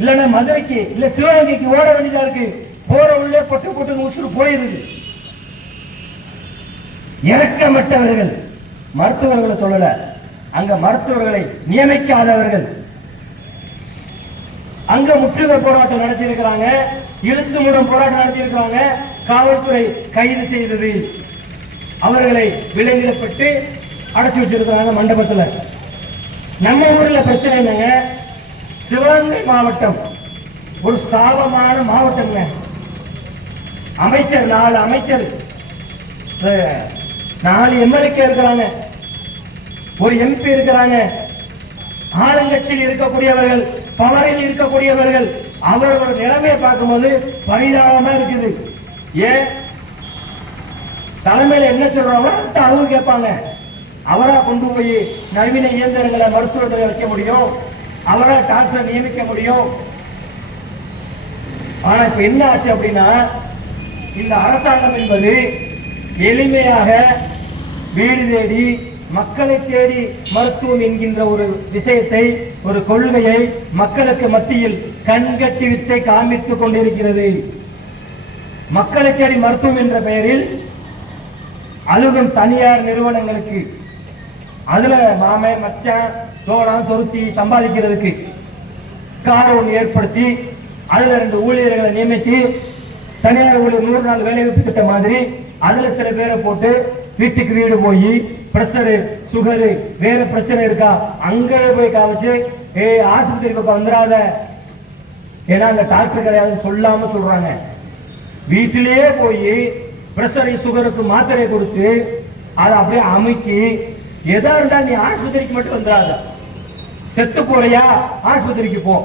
இல்லன்னா மதுரைக்கு இல்ல சிவகங்கைக்கு ஓட வேண்டியதா இருக்கு. போற உள்ளே பொட்டு பொட்டு உசுறு போயிருது. இறக்கமற்றவர்கள், மருத்துவர்களை சொல்லல, அங்க மருத்துவர்களை நியமிக்காதவர்கள் அங்க முற்றுகை போராட்டம் நடத்தி இருக்கிறாங்க, இழுத்து மூடும் போராட்டம் நடத்தி இருக்கிறாங்க. காவல்துறை கைது செய்தது, அவர்களை விலங்கிடப்பட்டு அடைச்சு வச்சிருக்கிறாங்க மண்டபத்தில். நம்ம ஊர்ல பிரச்சனை என்னங்க? சிவகங்கை மாவட்டம் ஒரு சாபமான மாவட்டங்க. அமைச்சர் 4 அமைச்சர், 4 எம்எல்ஏ இருக்கிறாங்க, ஒரு எம்பி இருக்கிறாங்க. ஆளுங்கட்சியில் இருக்கக்கூடியவர்கள், பவரில் இருக்கக்கூடியவர்கள், அவர்களோட நிலைமையை பார்க்கும்போது பரிதாபமா இருக்குது. ஏன் தலைமையில என்ன சொல்றாங்களோ அவங்க கேட்பாங்க. அவரா கொண்டு போய் நவீன இயந்திரங்களை மருத்துவத்தை வைக்க முடியும், அவரா டாக்டர் நியமிக்க முடியும். ஆனா இப்ப என்ன ஆச்சு அப்படின்னா, இந்த அரசாங்கம் என்பது எளிமையாக வீடு தேடி மக்களை தேடி மருத்துவம் என்கின்ற ஒரு விஷயத்தை, ஒரு கொள்கையை மக்களுக்கு மத்தியில் கண்கட்டி வித்தை காண்பித்துக் கொண்டிருக்கிறது. மக்களை தேடி மருத்துவம் என்ற பெயரில் அலுவலம் தனியார் நிறுவனங்களுக்கு, அதுல மாமே மச்சான் தோழம் தொருத்தி சம்பாதிக்கிறதுக்கு கார ஒன்று ஏற்படுத்தி அதுல 2 ஊழியர்களை நியமித்து, தனியார் ஊழியர் 100 நாள் வேலைவாய்ப்பு திட்டம் மாதிரி அதுல சில பேரை போட்டு வீட்டுக்கு வீடு போய் பிரஷரு, சுகரு, வேற பிரச்சனை இருக்கா அங்கே போய் காமிச்சு, ஆஸ்பத்திரி பக்கம் வந்துடாத, ஏன்னா அந்த டாக்டர் கிடையாதுன்னு சொல்லாம சொல்றாங்க. வீட்டிலேயே போய் பிரஷரை சுகருக்கு மாத்திரை கொடுத்து அதை அப்படியே அமைக்கி, எதா இருந்தா நீ ஆஸ்பத்திரிக்கு மட்டும் வந்துடாத, செத்து போறியா ஆஸ்பத்திரிக்கு போ,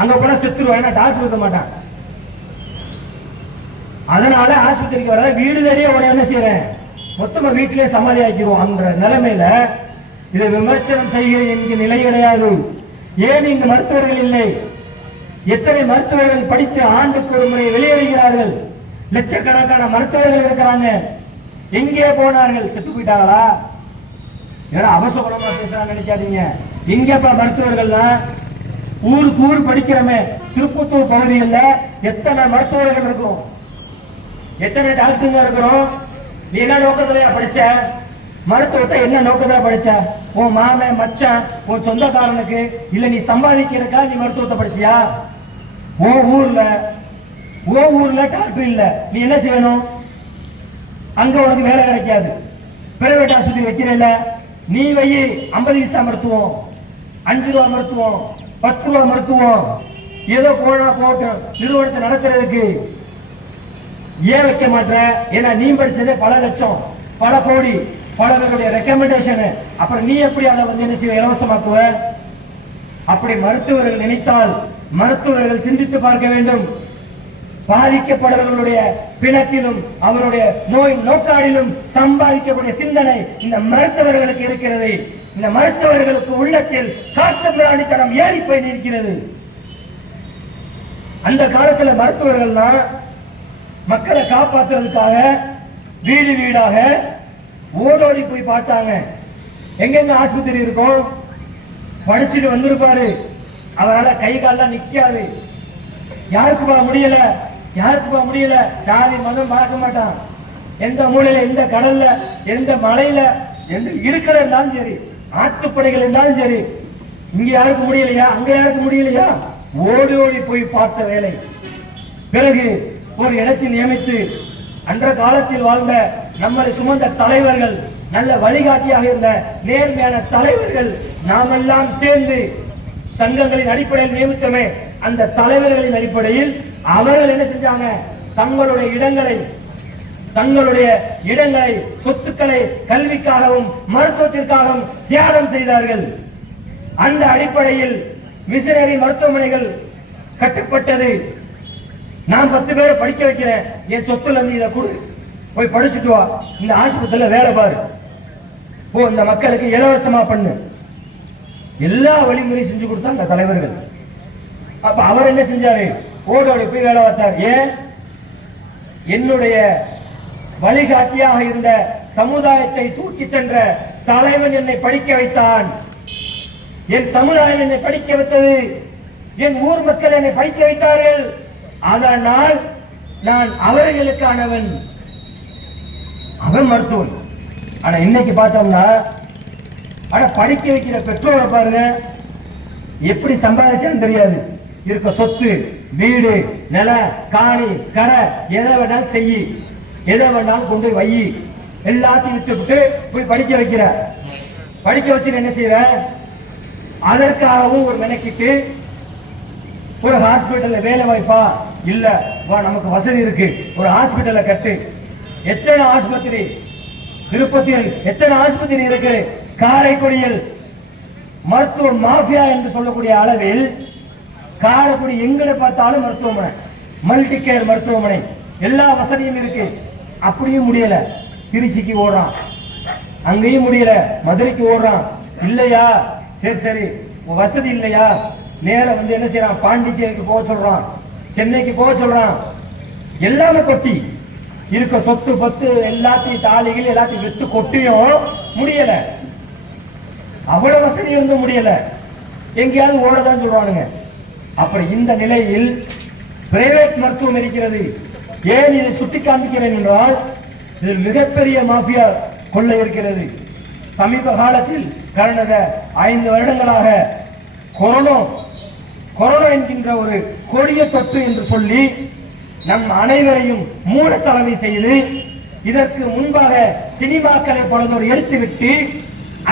அங்க போனா செத்துருவா, ஏன்னா டாக்டர் இருக்க மாட்டான். அதனால ஆஸ்பத்திரிக்கு வர வீடு தேடியே உடனே என்ன செய்யறேன், மொத்தமா வீட்டிலே சமாதி ஆக்கிடுவோம். அந்த நிலைமையில இதை விமர்சனம் செய்கிற என்கிற நிலை கிடையாது. ஏன் இங்கு மருத்துவர்கள் இல்லை? எத்தனை மருத்துவர்கள் படித்து ஆண்டுக்கு ஒரு முறை வெளியேறுகிறார்கள்? லட்சக்கணக்கான மருத்துவர்கள் இருக்கிறாங்க. எங்கே போனார்கள்? செத்து போயிட்டாங்களா? ஏன்னா அவசரமா பேசுறாங்க நினைக்காதீங்க. எங்கப்பா மருத்துவர்கள்னா? ஊருக்கு ஊர் படிக்கிறமே. திருப்பத்தூர் பகுதியில் எத்தனை மருத்துவர்கள் இருக்கும், எத்தனை டாக்டருங்க இருக்கிறோம்? நீ என்ன நோக்கத்திலையா படிச்ச? மருத்துவத்தை என்ன நோக்கத்துல படிச்ச? உன் மாமன் மச்சான் உன் சொந்தக்காரனுக்கு இல்ல நீ சம்பாதிக்கிறக்கா நீ மருத்துவத்தை படிச்சியா? உன் ஊர்ல டாக்டர் இல்ல, நீ என்ன செய்யணும்? அங்க உனக்கு வேலை கிடைக்காது. பிரைவேட் ஆஸ்பத்திரி வைக்கிறல்ல, நீ வை 50 பைசா மருத்துவம், 5 ரூபா மருத்துவம், 10 ரூபா மருத்துவம், ஏதோ போனா போட்டு நிறுவனத்தை நடத்துறதுக்கு. ஏன் வைக்க மாட்டேற? ஏன்னா நீ படிச்சதே பல லட்சம், பல கோடி, பலருடைய ரெக்கமெண்டேஷன். அப்புறம் நீ எப்படி அதை வந்து என்ன செய்ய இலவசமாக்குவ? அப்படி மருத்துவர்கள் நினைத்தால் மருத்துவர்கள் சிந்தித்து பார்க்க வேண்டும். பாதிக்கப்படுபவர்களுடைய பிணத்திலும் அவருடைய நோய் நோக்காடிலும் சம்பாதிக்கக்கூடிய சிந்தனை இந்த மருத்துவர்களுக்கு இருக்கிறது. இந்த மருத்துவர்களுக்கு உள்ளத்தில் காட்டு பிராணித்தனம் ஏறி போய் நிற்கிறது. அந்த காலத்துல மருத்துவர்கள்லாம் மக்களை காப்பாற்றுறதுக்காக வீடு வீடாக ஓடோடி போய் பார்த்தாங்க. எங்கெங்க ஆஸ்பத்திரி இருக்கும்? படிச்சுட்டு வந்திருப்பாரு, அவரால் கை காலெல்லாம் நிக்காது. யாருக்குப்பா முடியல, யாருக்குப்பா முடியல, ஜாதி மதம் பார்க்க மாட்டான். எந்த மூலையில, எந்த கடல்ல, எந்த மலையில, எந்த இருக்கிற இருந்தாலும் சரி, ஆட்டுப்படைகள் இருந்தாலும் சரி, இங்க யாருக்கு முடியலையா, அங்க யாருக்கு முடியலையா, ஓடி ஓடி போய் பார்த்த வேலை. பிறகு ஒரு இடத்தில் நியமித்து அன்ற காலத்தில் வாழ்ந்த நம்மளை சுமந்த தலைவர்கள், நல்ல வழிகாட்டியாக இருந்த நேர்மையான தலைவர்கள், நாமெல்லாம் சேர்ந்து சங்கங்களின் அடிப்படையில் நியமித்தமே அந்த தலைவர்களின் அடிப்படையில் அவர்கள் என்ன செஞ்சாங்க? தங்களுடைய இடங்களை சொத்துக்களை கல்விக்காகவும் மருத்துவத்திற்காகவும் தியாகம் செய்தார்கள். அந்த அடிப்படையில் மிஷனரி மருத்துவமனைகள் கட்டப்பட்டது. நான் 10 பேரை படிக்க வைக்கிறேன், என் சொத்துல இருந்து இதை கொடு, போய் படிச்சுட்டு வா, இந்த ஆஸ்பத்திரியில வேலை பாரு, போ, இந்த மக்களுக்கு இலவசமா பண்ணு, எல்லா வழிமுறையும் செஞ்சு கொடுத்தா அந்த தலைவர்கள். அப்ப அவர் என்ன செஞ்சாரு? ஓடோடி போய் வேலை பார்த்தார். ஏன்? என்னுடைய வழிகாட்டியாக இருந்த சமுதாயத்தை தூக்கி சென்ற தலைவன் என்னை படிக்க வைத்தான். என் சமுதாயம் என்னை படிக்க வைத்தது, என் ஊர் மக்கள் என்னை படிக்க வைத்தார்கள். அதனால் நான் அவர்களுக்கானவன். அவன் மருத்துவன். ஆனா இன்னைக்கு பார்த்தோம்னா, ஆனா படிக்க வைக்கிற பெற்றோரை பாருங்க, எப்படி சம்பாதிச்சான்னு தெரியாது. இருக்க சொத்து, வீடு, நில, காணி, கரை, எதை வேணாலும் செய்யி, எதை வேணாலும் கொண்டு வை, எல்லாத்தையும் விட்டுவிட்டு போய் படிக்க வைக்கிற. படிக்க வச்சு என்ன செய்யற? அதற்காகவும் ஒரு மெனக்கிட்டு ஒரு ஹாஸ்பிட்டல்ல வேலை வாய்ப்பா இல்ல, வா நமக்கு வசதி இருக்கு, ஒரு ஹாஸ்பிட்டல்ல கட்டு. எத்தனை ஆஸ்பத்திரி திருப்பதியில், எத்தனை ஆஸ்பத்திரி இருக்கு? காரைக்குடியில் மருத்துவ மாஃபியா என்று சொல்லக்கூடிய அளவில் காரைக்குடி எங்களை பார்த்தாலும் மருத்துவமனை, மல்டி கேர் மருத்துவமனை, எல்லா வசதியும் இருக்கு. அப்படியும் முடியல, திருச்சிக்கு ஓடுறான், அங்கேயும் முடியல, மதுரைக்கு ஓடுறான். இல்லையா, சரி சரி வசதி இல்லையா, நேரம் வந்து என்ன செய்யறான்? பாண்டிச்சேரிக்கு போக சொல்றான், சென்னைக்கு போக சொல்றான். எல்லாமே கொட்டி இருக்க சொத்து பத்து எல்லாத்தையும், தாலிகள் எல்லாத்தையும் வித்து கொட்டியும் முடியல. அவ்வளவு வசதி இருந்தும் முடியல, எங்கேயாவது ஓடதான் சொல்றானுங்க. அப்புறம் இந்த நிலையில் பிரைவேட் மருத்துவம் இருக்கிறது. ஏன் இதை சுட்டி காண்பிக்கிறேன் என்றால், இதில் மிகப்பெரிய மாஃபியா கொள்ளை இருக்கிறது. சமீப காலத்தில் கடந்த 5 வருடங்களாக கொரோனா என்கின்ற ஒரு கொடிய தொற்று என்று சொல்லி நம் அனைவரையும் மூல சலவை செய்து, இதற்கு முன்பாக சினிமாக்களை பொழுதோடு எடுத்துவிட்டு,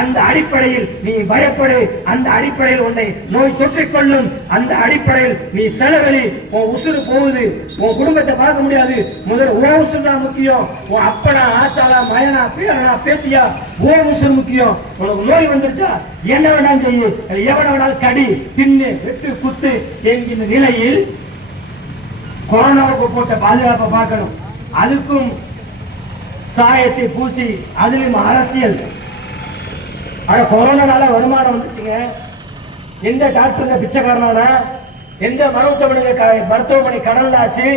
அந்த அடிப்படையில் நீ பயப்படு, அந்த அடிப்படையில் உன்னை நோய் தொற்றிக் கொள்ளும், அந்த அடிப்படையில் நீ செலவழி, உன் உசுறு போகுது, உன் குடும்பத்தை பார்க்க முடியாது, முதல்ல உன் உசுறு தான் முக்கியம், உன் அப்பனா ஆத்தாளா மயனா பேரனா பேத்தியா உன் உசுறு முக்கியம். உனக்கு நோய் வந்துருச்சா என்ன வேணாலும் செய்யு, எவன வேணாலும் கடி, தின்னு, வெட்டு, குத்து என்கின்ற நிலையில் கொரோனாவுக்கு போட்ட பாதுகாப்பை பார்க்கணும். அதுக்கும் சாயத்தை பூசி, அதிலும் அரசியல். ஆனா கொரோனால வருமானம் வந்துச்சுங்க. எந்த டாக்டர் பிச்சைக்காரனா, எந்த மருத்துவமனை கடல்ல ஆச்சு.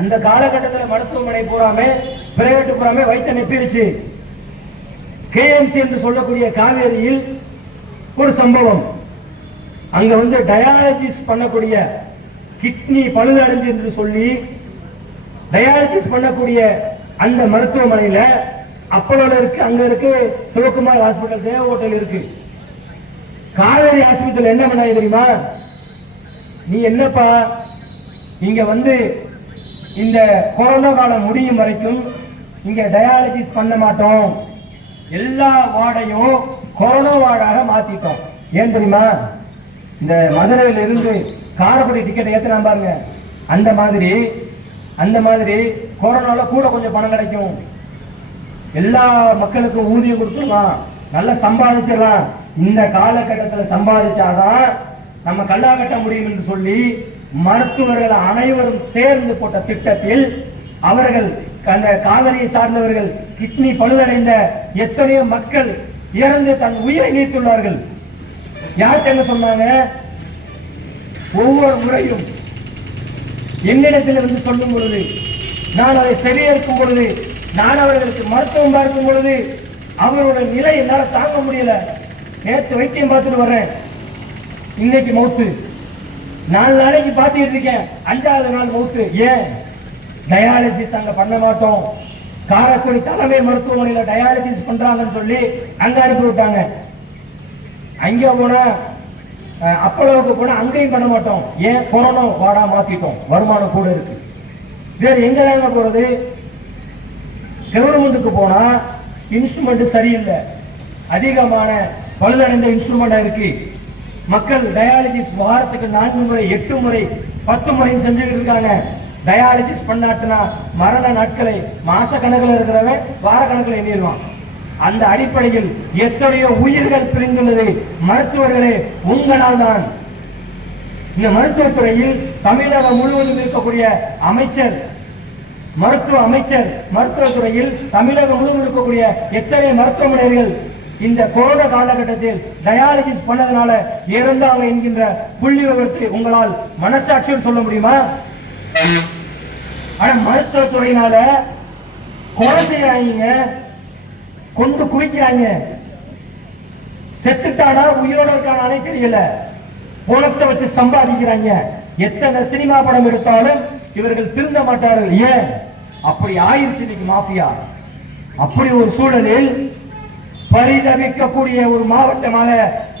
அந்த காலகட்டத்தில் மருத்துவமனை பூராமே பிரைவேட் பூராமே வைத்த நெப்பிருச்சு. KMC என்று சொல்லக்கூடிய காவேரியில் ஒரு சம்பவம். அங்க வந்து டயாலிசிஸ் பண்ணக்கூடிய, கிட்னி பழுதடைஞ்சு என்று சொல்லி டயாலிசிஸ் பண்ணக்கூடிய அந்த மருத்துவமனையில அப்போலோல இருக்கு, அங்க இருக்கு சிவகுமார் ஹாஸ்பிட்டல், தேவ ஹோட்டல் இருக்கு. காவேரி ஆஸ்பத்திரியில் என்ன பண்ணாங்க தெரியுமா? நீ என்னப்பா இங்க வந்து இந்த கொரோனா காலம் முடியும் வரைக்கும் இங்க டயாலிசிஸ் பண்ண மாட்டோம், எல்லா வார்டையும் கொரோனா வார்டாக மாத்திட்டோம். ஏன் தெரியுமா? இந்த மதுரையில இருந்து காரைக்குடி டிக்கெட் ஏத்துறான் பாருங்க, அந்த மாதிரி கொரோனால கூட கொஞ்சம் பணம் கிடைக்கும், எல்லா மக்களுக்கும் ஊதியம் கொடுத்துடலாம், நல்லா சம்பாதிச்சிடலாம். இந்த காலகட்டத்தில் சம்பாதிச்சாதான் நம்ம கல்லா கட்ட முடியும் என்று சொல்லி மருத்துவர்கள் அனைவரும் சேர்ந்து போட்ட திட்டத்தில் அவர்கள் அந்த காவிரியை சார்ந்தவர்கள் கிட்னி பழுதடைந்த எத்தனையோ மக்கள் இறந்து தன் உயிரை நீத்துள்ளார்கள். யார்கிட்ட என்ன சொன்னாங்க? ஒவ்வொரு முறையும் என்னிடத்தில் வந்து சொல்லும் பொழுது, நான் அதை செவியேற்கும் பொழுது, நான் அவர்களுக்கு மருத்துவம் பார்க்கும் பொழுது அவரோட நிலை என்னால் தாங்க முடியல. நேற்று வைத்தியம் பார்த்துட்டு வர்றேன், இன்னைக்கு மௌத்து, 4 நாளைக்கு பார்த்துட்டு இருக்கேன், 5வது நாள் மௌத்து. ஏன்? டயாலிசிஸ் அங்க பண்ண மாட்டோம், காரைக்குடி தலைமை மருத்துவமனையில் டயாலிசிஸ் பண்றாங்கன்னு சொல்லி அங்க அனுப்பி விட்டாங்க. அங்க போனா அப்போலோவுக்கு போனா அங்கேயும் பண்ண மாட்டோம். ஏன்? கொரோனா வாடா மாத்திட்டோம், வருமானம் கூட இருக்கு. வேற எங்க தாங்க போறது? கவர்மெண்ட்டுக்கு போனா இன்ஸ்ட்ருமெண்ட் சரியில்லை, அதிகமான பழுதடைந்த இன்ஸ்ட்ருமெண்டா இருக்கு. மக்கள் டயாலிசிஸ் வாரத்துக்கு 4 முறை 8 முறை 10 முறை செஞ்சுக்கிட்டு இருக்காங்க. டயாலிசிஸ் பண்ணாட்டுனா மரண நாட்களை மாச கணக்கில் இருக்கிறவன் வார கணக்கில் எண்ணிடுவான். அந்த அடிப்படையில் எத்தனையோ உயிர்கள் பிரிந்துள்ளது மருத்துவர்களே உங்களால் தான். இந்த மருத்துவத்துறையில் தமிழகம் முழுவதும் இருக்கக்கூடிய அமைச்சர், மருத்துவ அமைச்சர், மருத்துவத்துறையில் தமிழகம் முழுவதும் இருக்கக்கூடிய எத்தனை மருத்துவமனைகள் இந்த கொரோனா காலகட்டத்தில் டயாலிசிஸ் பண்ணதுனால இறந்தாங்க என்கின்ற புள்ளி விவரத்தை உங்களால் மனசாட்சியோடு சொல்ல முடியுமா? ஆனா மருத்துவத்துறையினால கொலை செய்யறாங்க, கொண்டு குவிக்கிறாங்க. செத்துட்டானா உயிரோட இருக்கானே தெரியல, பணத்தை வச்சு சம்பாதிக்கிறாங்க. எத்தனை சினிமா படம் எடுத்தாலும் இவர்கள் திருந்த மாட்டார்கள். ஏன்? அப்படி ஆயிடுச்சு இன்னைக்கு மாஃபியா. அப்படி ஒரு சூழலில் பரிதவிக்கக்கூடிய ஒரு மாவட்டமாக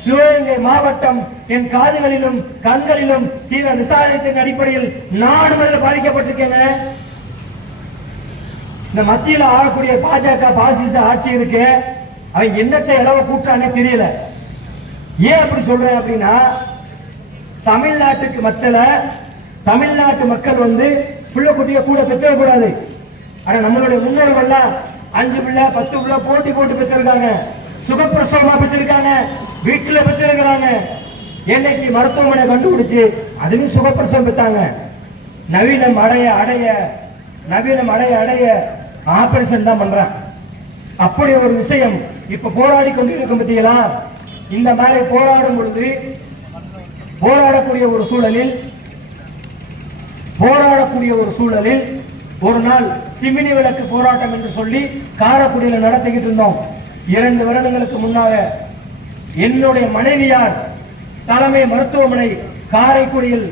சிவகங்கை மாவட்டம் என் காதுகளிலும் கண்களிலும் தீவிர விசாரணையின் அடிப்படையில் நாடு முதல்ல பாதிக்கப்பட்டிருக்கேங்க. இந்த மத்தியில் ஆளக்கூடிய பாஜக பாசிச ஆட்சி இருக்கு, அவன் என்னத்தை இளவ கூட்டானே தெரியல. ஏன் அப்படி சொல்றேன் அப்படின்னா, தமிழ்நாட்டுக்கு மத்தியில தமிழ்நாட்டு மக்கள் வந்து பிள்ளை குட்டிய கூட பெற்றக்கூடாது. ஆனா நம்மளுடைய முன்னோர்கள்லாம் 5 பிள்ளை 10 பிள்ளை போட்டி போட்டு பெற்றிருக்காங்க, சுகப்பிரசவமா பெற்றிருக்காங்க, வீட்டுல பெற்றிருக்கிறாங்க. என்னைக்கு மருத்துவமனை கண்டுபிடிச்சு அதுவும் சுகப்பிரசவம் பெற்றாங்க. நவீனம் அடைய அடைய ஆபரேஷன் தான் பண்றான். அப்படி ஒரு விஷயம் இப்ப போராடி கொண்டிருக்கும் பத்தியா. இந்த மாதிரி போராடும் பொழுது போராடக்கூடிய ஒரு சூழலில் ஒரு நாள் சிமினி விளக்கு போராட்டம் என்று சொல்லி காரைக்குடியில் நடத்திக்கிட்டு இருந்தோம். 2 வருடங்களுக்கு முன்னாக என்னுடைய மனைவியார் தலைமை மருத்துவமனை காரைக்குடியில்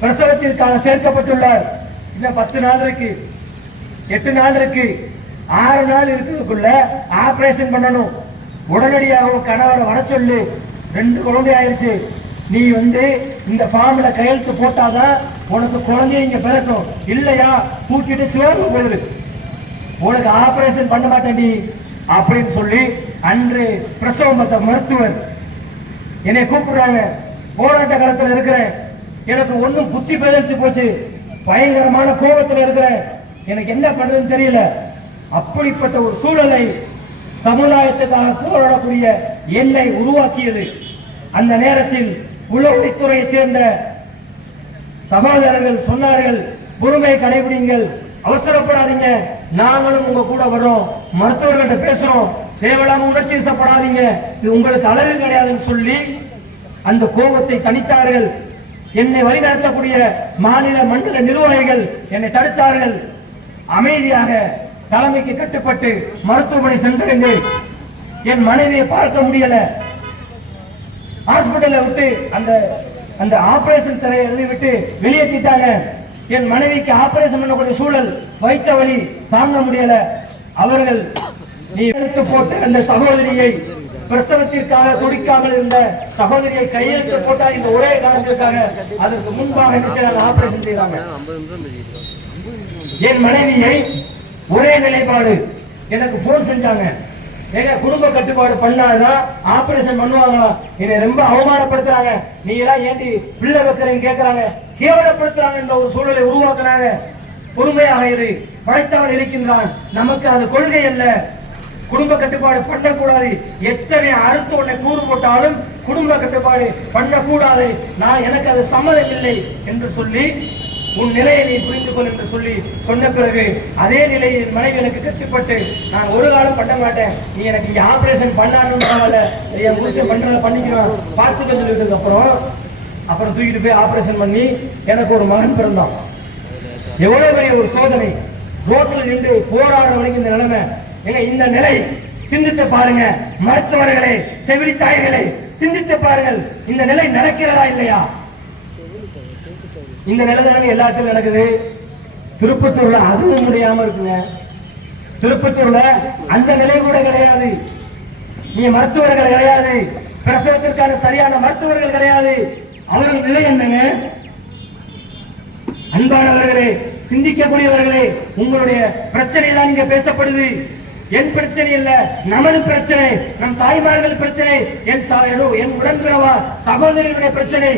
பிரசவத்திற்காக சேர்க்கப்பட்டுள்ளார். இன்னும் 10 நாள் இருக்கு, 8 நாள் இருக்கு, 6 நாள் இருக்கிறதுக்குள்ள ஆபரேஷன் பண்ணணும். உடனடியாக கணவரை வர சொல்லு, 2 குழந்தை ஆயிடுச்சு, நீ வந்து இந்த ஃபார்ம்ல கையெழுத்து போட்டாதான் உனக்கு குழந்தைய இங்க பிறக்கும், இல்லையா தூக்கிட்டு சிவகங்கை போயிரு, உனக்கு ஆபரேஷன் பண்ண மாட்டேன் அப்படின்னு சொல்லி அன்று பிரசவ மருத்துவர் என்னை கூப்பிடுறாங்க. போராட்ட காலத்தில் இருக்கிறேன், எனக்கு ஒன்னும் புத்தி பேதலிச்சு போச்சு, பயங்கரமான கோபத்தில் இருக்கிறேன், எனக்கு என்ன பண்றதுன்னு தெரியல. அப்படிப்பட்ட ஒரு சூழலை சமுதாயத்துக்காக போராடக்கூடிய என்னை உருவாக்கியது. அந்த நேரத்தில் உளவுத்துறையை சேர்ந்த சகோதரர்கள் சொன்னார்கள், பொறுமையை கடைபிடிங்கள், அவசரப்படாதீங்க, நாங்களும் உங்க கூட வர்றோம், மருத்துவர்கிட்ட பேசுறோம், தேவையில்லாம உணர்ச்சி வசப்படாதீங்க, இது உங்களுக்கு அழகு கிடையாதுன்னு சொல்லி அந்த கோபத்தை தணித்தார்கள். என்னை வழிநடத்தக்கூடிய மாநில மண்டல நிர்வாகிகள் என்னை தடுத்தார்கள். அமைதியாக தலைமைக்கு கட்டுப்பட்டு மருத்துவமனை சென்றடைந்தேன். என் மனைவியை பார்க்க முடியல, ஹாஸ்பிட்டலை விட்டு அந்த ஆபரேஷன் தரையை எழுதி விட்டு வெளியேற்றிட்டாங்க. என் மனைவிக்கு ஆபரேஷன் பண்ணக்கூடிய சூழல், வைத்த வலி தாங்க முடியல. அவர்கள் நீ எடுத்து போட்ட அந்த சகோதரியை, பிரசவத்திற்காக துடிக்காமல் இருந்த சகோதரியை கையெழுத்து போட்டா இந்த ஒரே காரணத்திற்காக அதற்கு முன்பாக ஆபரேஷன் செய்யறாங்க. என் மனைவியை ஒரே நிலைப்பாடு எனக்கு போன் செஞ்சாங்க. ஏங்க குடும்ப கட்டுப்பாடு பண்ணாதான் ஆபரேஷன் பண்ணுவாங்களா? என்னை ரொம்ப அவமானப்படுத்துறாங்க. நீ எல்லாம் ஏண்டி பிள்ளை வைக்கிறேன்னு கேட்கறாங்க, கேவலப்படுத்துறாங்க என்ற ஒரு சூழலை உருவாக்குறாங்க. பொறுமையாக இரு, படைத்தவன் இருக்கின்றான். நமக்கு அது கொள்கை அல்ல. குடும்ப கட்டுப்பாடு பண்ணக்கூடாது. எத்தனை அறுத்து உன்னை கூறு போட்டாலும் குடும்ப கட்டுப்பாடு பண்ணக்கூடாது. நான் எனக்கு அது சம்மதம் இல்லை என்று சொல்லி உன் நிலையை நீ புரிந்து கொள் என்று சொல்லி சொன்ன பிறகு அதே நிலையில் மனைவி எனக்கு கட்டுப்பட்டு நான் ஒரு காலம் பண்ண மாட்டேன், நீ எனக்கு இங்க ஆபரேஷன் பண்ணான்னு என் புருஷன் பண்றத பண்ணிக்கிறான் பார்த்துக்க சொல்லிட்டு அப்புறம் தூக்கிட்டு போய் ஆபரேஷன் பண்ணி எனக்கு ஒரு மகன் பிறந்தான். எவ்வளவு பெரிய ஒரு சோதனை! ரோட்டில் நின்று போராடுற வரைக்கும் இந்த நிலைமை. ஏங்க இந்த நிலை சிந்தித்து பாருங்க. மருத்துவர்களே, செவிலி தாய்களே, சிந்தித்து பாருங்கள். இந்த நிலை நடக்கிறதா இல்லையா? இந்த நிலை தானே எல்லாத்திலும் நடக்குது. திருப்பத்தூர்ல அதுவும் முடியாம இருக்குங்க. திருப்பத்தூர்ல அந்த நிலை கூட கிடையாது. நீங்க மருத்துவர்கள் கிடையாது, பிரசவத்திற்கான சரியான மருத்துவர்கள் கிடையாது. அவர்கள் நிலை என்னங்க? அன்பானவர்களே, சிந்திக்கக்கூடியவர்களே, உங்களுடைய பிரச்சனை தான் இங்க பேசப்படுது. என் பிரச்சனை இல்ல, நமது பிரச்சனை, நம் தாய்மார்கள் பிரச்சனை, என் உடன்பிறவா சகோதரிகளுடைய பிரச்சனை.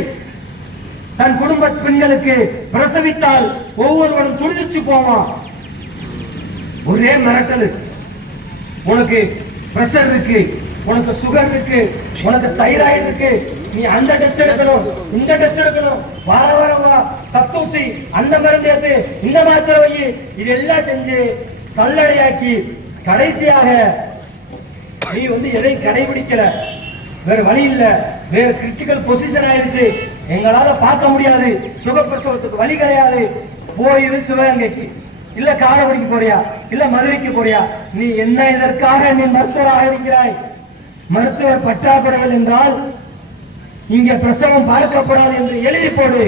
தன் குடும்ப பெண்களுக்கு பிரசவித்தால் ஒவ்வொருவரும் துடிச்சு போவான். ஒரே மிரட்டல். உனக்கு பிரஷர் இருக்கு, உனக்கு சுகர் இருக்கு, உனக்கு தைராய்டு இருக்கு, நீ அந்த டெஸ்ட் எடுக்கணும், இந்த டெஸ்ட் எடுக்கணும், வார வாரம் வா, சத்தூசி, அந்த மருந்து எடுத்து, இந்த மாத்திரை வை, இதெல்லாம் செஞ்சு சல்லடையாக்கி கடைசியாக நீ எதை கடைபிடிக்கல, வேற வழி இல்ல, வேற கிரிட்டிக்கல் பொசிஷன் ஆயிடுச்சு, எங்களால பார்க்க முடியாது, சுகப்பிரசவத்துக்கு வழி கிடையாது, போயிரு சிவகங்கைக்கு, இல்ல காரைக்குடிக்கு போறியா, இல்ல மதுரைக்கு போறியா, நீ என்ன இதற்காக நீ மருத்துவராக இருக்கிறாய்? மருத்துவர் பற்றாக்குறைகள் என்றால் இங்க பிரசவம் பார்க்கப்படாது என்று எழுதி போடு.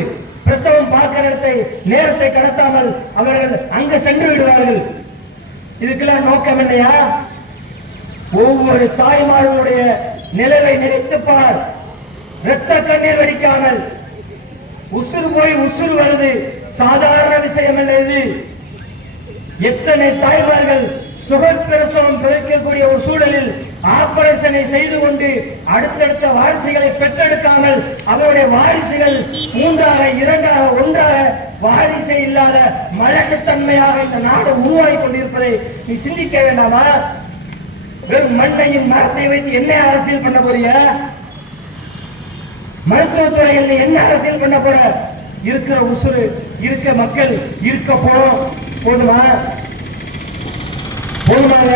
பிரசவம் பார்க்கிற இடத்தை நேரத்தை கடத்தாமல் அவர்கள் அங்க சென்று விடுவார்கள். இதுக்கெல்லாம் நோக்கம் இல்லையா? ஒவ்வொரு தாய்மார்களுடைய நிலைவை நினைத்து பார். இரத்த கண்ணீர் வடிக்காமல் உசுறு போய் உசுறு வருது, சாதாரண விஷயம் அல்ல இது. எத்தனை தாய்மார்கள் சுகப்பிரசவம் பிறக்கக்கூடிய ஒரு சூழலில் ஆபரேஷனை செய்து கொண்டு அடுத்தடுத்த வாரிசுகளை பெற்றெடுக்காமல் அவருடைய வாரிசுகள் மூன்றாக, இரண்டாக, ஒன்றாக வாரிசை இல்லாத மழக்குத்தன்மையாக இந்த நாடு உருவாகி கொண்டிருப்பதை நீ சிந்திக்க வேண்டாமா? வெறும் மண்ணையும் மரத்தை வைத்து என்ன அரசியல் பண்ண போறிய? மருத்துவத்துறையில் என்ன அரசியல் பண்ண போற? இருக்கிற உசுறு, இருக்க மக்கள், இருக்க போனோம், போதுமா? போதுமாக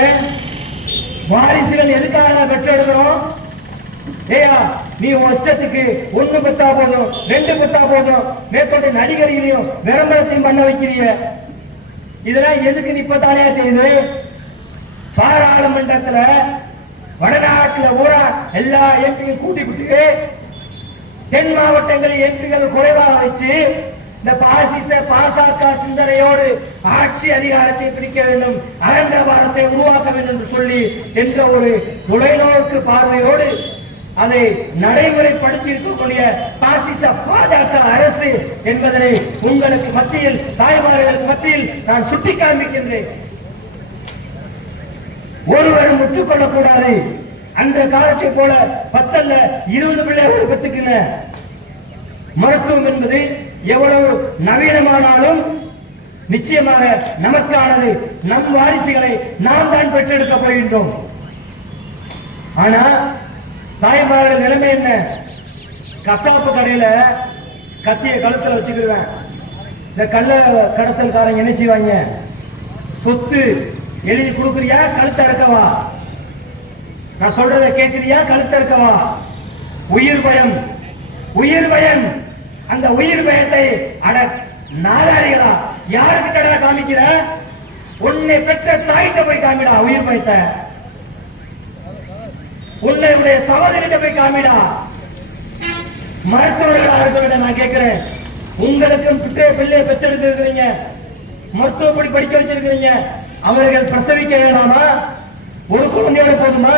வாரிசுகள் எதுக்காக பெற்றெடுக்கணும்? ஏயா நீ உன் இஷ்டத்துக்கு ஒண்ணு பத்தா போதும், ரெண்டு பத்தா போதும், மேற்கொண்டு நடிகர்களையும் விளம்பரத்தையும் பண்ண வைக்கிறீங்க. இதெல்லாம் எதுக்கு நீ இப்பதானே செய்யுது? பாராளுமன்றத்துல வடநாட்டுல ஊரா எல்லா எம்பியும் கூட்டி விட்டு தென் மாவட்டங்களில் எம்பிகள் குறைவாக வச்சு இந்த பாசிச பாசக சிந்தனையோடு ஆட்சி அதிகாரத்தை பிடிக்க வேண்டும், அகன்ற பாரத்தை உருவாக்க வேண்டும் என்று சொல்லி என்ற ஒரு தொலைநோக்கு பார்வையோடு அதை நடைமுறைப்படுத்தி இருக்கக்கூடிய பாசிச பாஜக அரசு என்பதனை உங்களுக்கு மத்தியில், தாய்மார்களுக்கு மத்தியில் நான் சுட்டி காண்பிக்கின்றேன். ஒருவரும் முற்றுக்கொள்ளக்கூடாது. அந்த காலத்தை போல 10 அல்ல 20 பிள்ளைகளை பெற்றுக்கின. மருத்துவம் என்பது எவ்வளவு நவீனமானாலும் நிச்சயமாக நமக்கானது. நம் வாரிசுகளை நாம் தான் பெற்றெடுக்க போகின்றோம். ஆனா தாய்மார்கள் நிலைமை என்ன? கசாப்பு கடையில கத்திய கழுத்துல வச்சுக்குவேன். இந்த கள்ள கடத்தல்காரங்க என்ன செய்வாங்க? சொத்து எழுதி கொடுக்குறியா, கழுத்த இருக்கவா? நான் சொல்றத கேட்கிறியா, கழுத்த இருக்கவா? உயிர் பயம், உயிர் பயம். அந்த உயிர் பயத்தை அட நாதாரிகளா யாருக்கிட்ட காமிக்கிற? உன்னை பெற்ற தாய்கிட்ட போய் காமிடா உயிர் பயத்தை. உன்னுடைய சகோதரிட்ட போய் காமிடா. மருத்துவர்களா இருக்க நான் கேட்கிறேன். உங்களுக்கும் பிள்ளையை பெற்றெடுத்திருக்கிறீங்க, மருத்துவப்படி படிக்க வச்சிருக்கிறீங்க. அவர்கள் பிரசவிக்க வேண்டாமா? ஒரு குழந்தையோட போதுமா?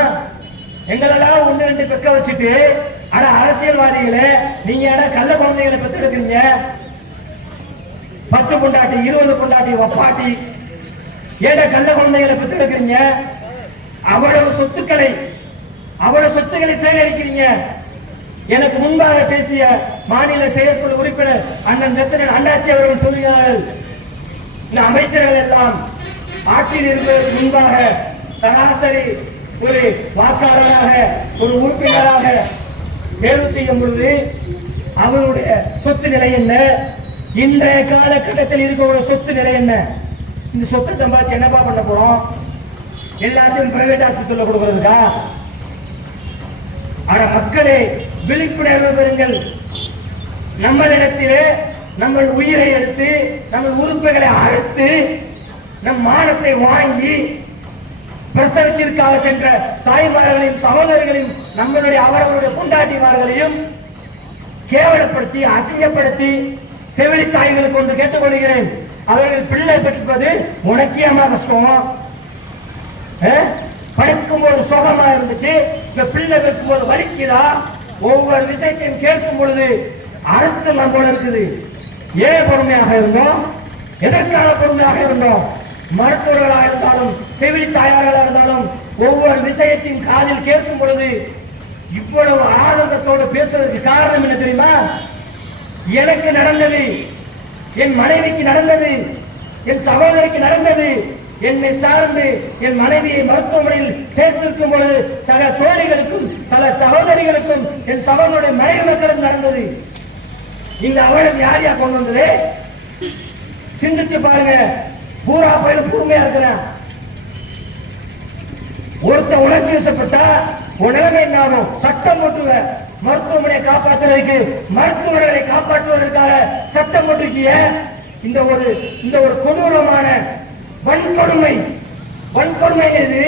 எங்களெல்லாம் ஒண்ணு ரெண்டு பெக்க வச்சுட்டு ஆனா அரசியல்வாதிகளே நீங்க கள்ள குழந்தைகளை பெற்று எடுக்கிறீங்க. 10 பொண்டாட்டி 20 பொண்டாட்டி வப்பாட்டி கள்ள குழந்தைகளை பெற்று எடுக்கிறீங்க. அவ்வளவு சொத்துக்களை சேகரிக்கிறீங்க. எனக்கு முன்பாக பேசிய மாநில செயற்குழு உறுப்பினர் அண்ணன் ரத்தினன் அண்ணாச்சி அவர்கள் சொல்கிறார்கள், இந்த அமைச்சர்கள் எல்லாம் ஆட்சியில் இருப்பதற்கு முன்பாக சராசரி ஒரு வாக்காளராக ஒரு உறுப்பினராக தேர்வு செய்யும் பொழுது அவருடைய சொத்து நிலை என்ன, இன்றைய காலகட்டத்தில் இருக்கிற சொத்து நிலை என்ன? இந்த சொத்தை சம்பாதிச்சு என்னப்பா பண்ண போறோம்? எல்லாத்தையும் பிரைவேட் ஹாஸ்பிட்டல்ல கொடுக்கிறதுக்கா? ஆனா மக்களே விழிப்புணர்வு பெறுங்கள். நம்மளிடத்திலே நம்ம உயிரை எடுத்து நம்ம உறுப்புகளை அறுத்து நம் மானத்தை வாங்கி பிரசவத்திற்காக சென்ற தாய்மார்களையும் சகோதரர்களையும் நம்மளுடைய அவர்களுடைய கொண்டாட்டிமார்களையும் கேவலப்படுத்தி அசிங்கப்படுத்தி செவிலி தாய்களுக்கு ஒன்று கேட்டுக்கொள்கிறேன். அவர்கள் பிள்ளை பெற்றுப்பது உனக்கியமா கஷ்டம். படிக்கும் போது சுகமா இருந்துச்சு, இந்த பிள்ளை பெற்றும் போது வலிக்குதா? ஒவ்வொரு விஷயத்தையும் கேட்கும் பொழுது அர்த்தம் நம்மள இருக்குது. ஏன் பொறுமையாக இருந்தோம்? எதற்கான பொறுமையாக இருந்தோம்? மருத்துவர்களாக இருந்தாலும் செவிலி தாயார்களாக இருந்தாலும் ஒவ்வொரு விஷயத்தையும் காதில் கேட்கும் பொழுது இவ்வளவு ஆனந்தத்தோடு பேசுவதற்கு காரணம் என்ன தெரியுமா? எனக்கு நடந்தது, என் மனைவிக்கு நடந்தது, என் சகோதரிக்கு நடந்தது, என்னை சார்ந்து என் மனைவியை மருத்துவமனையில் சேர்த்திருக்கும் பொழுது சக தோழிகளுக்கும் சில சகோதரிகளுக்கும் என் சகோதரனுடைய மனைவி மக்களும் நடந்தது. இந்த அவலம் யார் யார் கொண்டு வந்தது? சிந்திச்சு பாருங்க. பூரா பயிலும் பொறுமையா இருக்கிறேன். ஒருத்த உணர்ச்சி வசப்பட்டா உடனே என்ன ஆகும்? சட்டம் போட்டுவ. மருத்துவமனையை காப்பாற்றுவதற்கு மருத்துவர்களை காப்பாற்றுவதற்காக சட்டம் போட்டிருக்கிய இந்த ஒரு கொடூரமான வன்கொடுமை எது?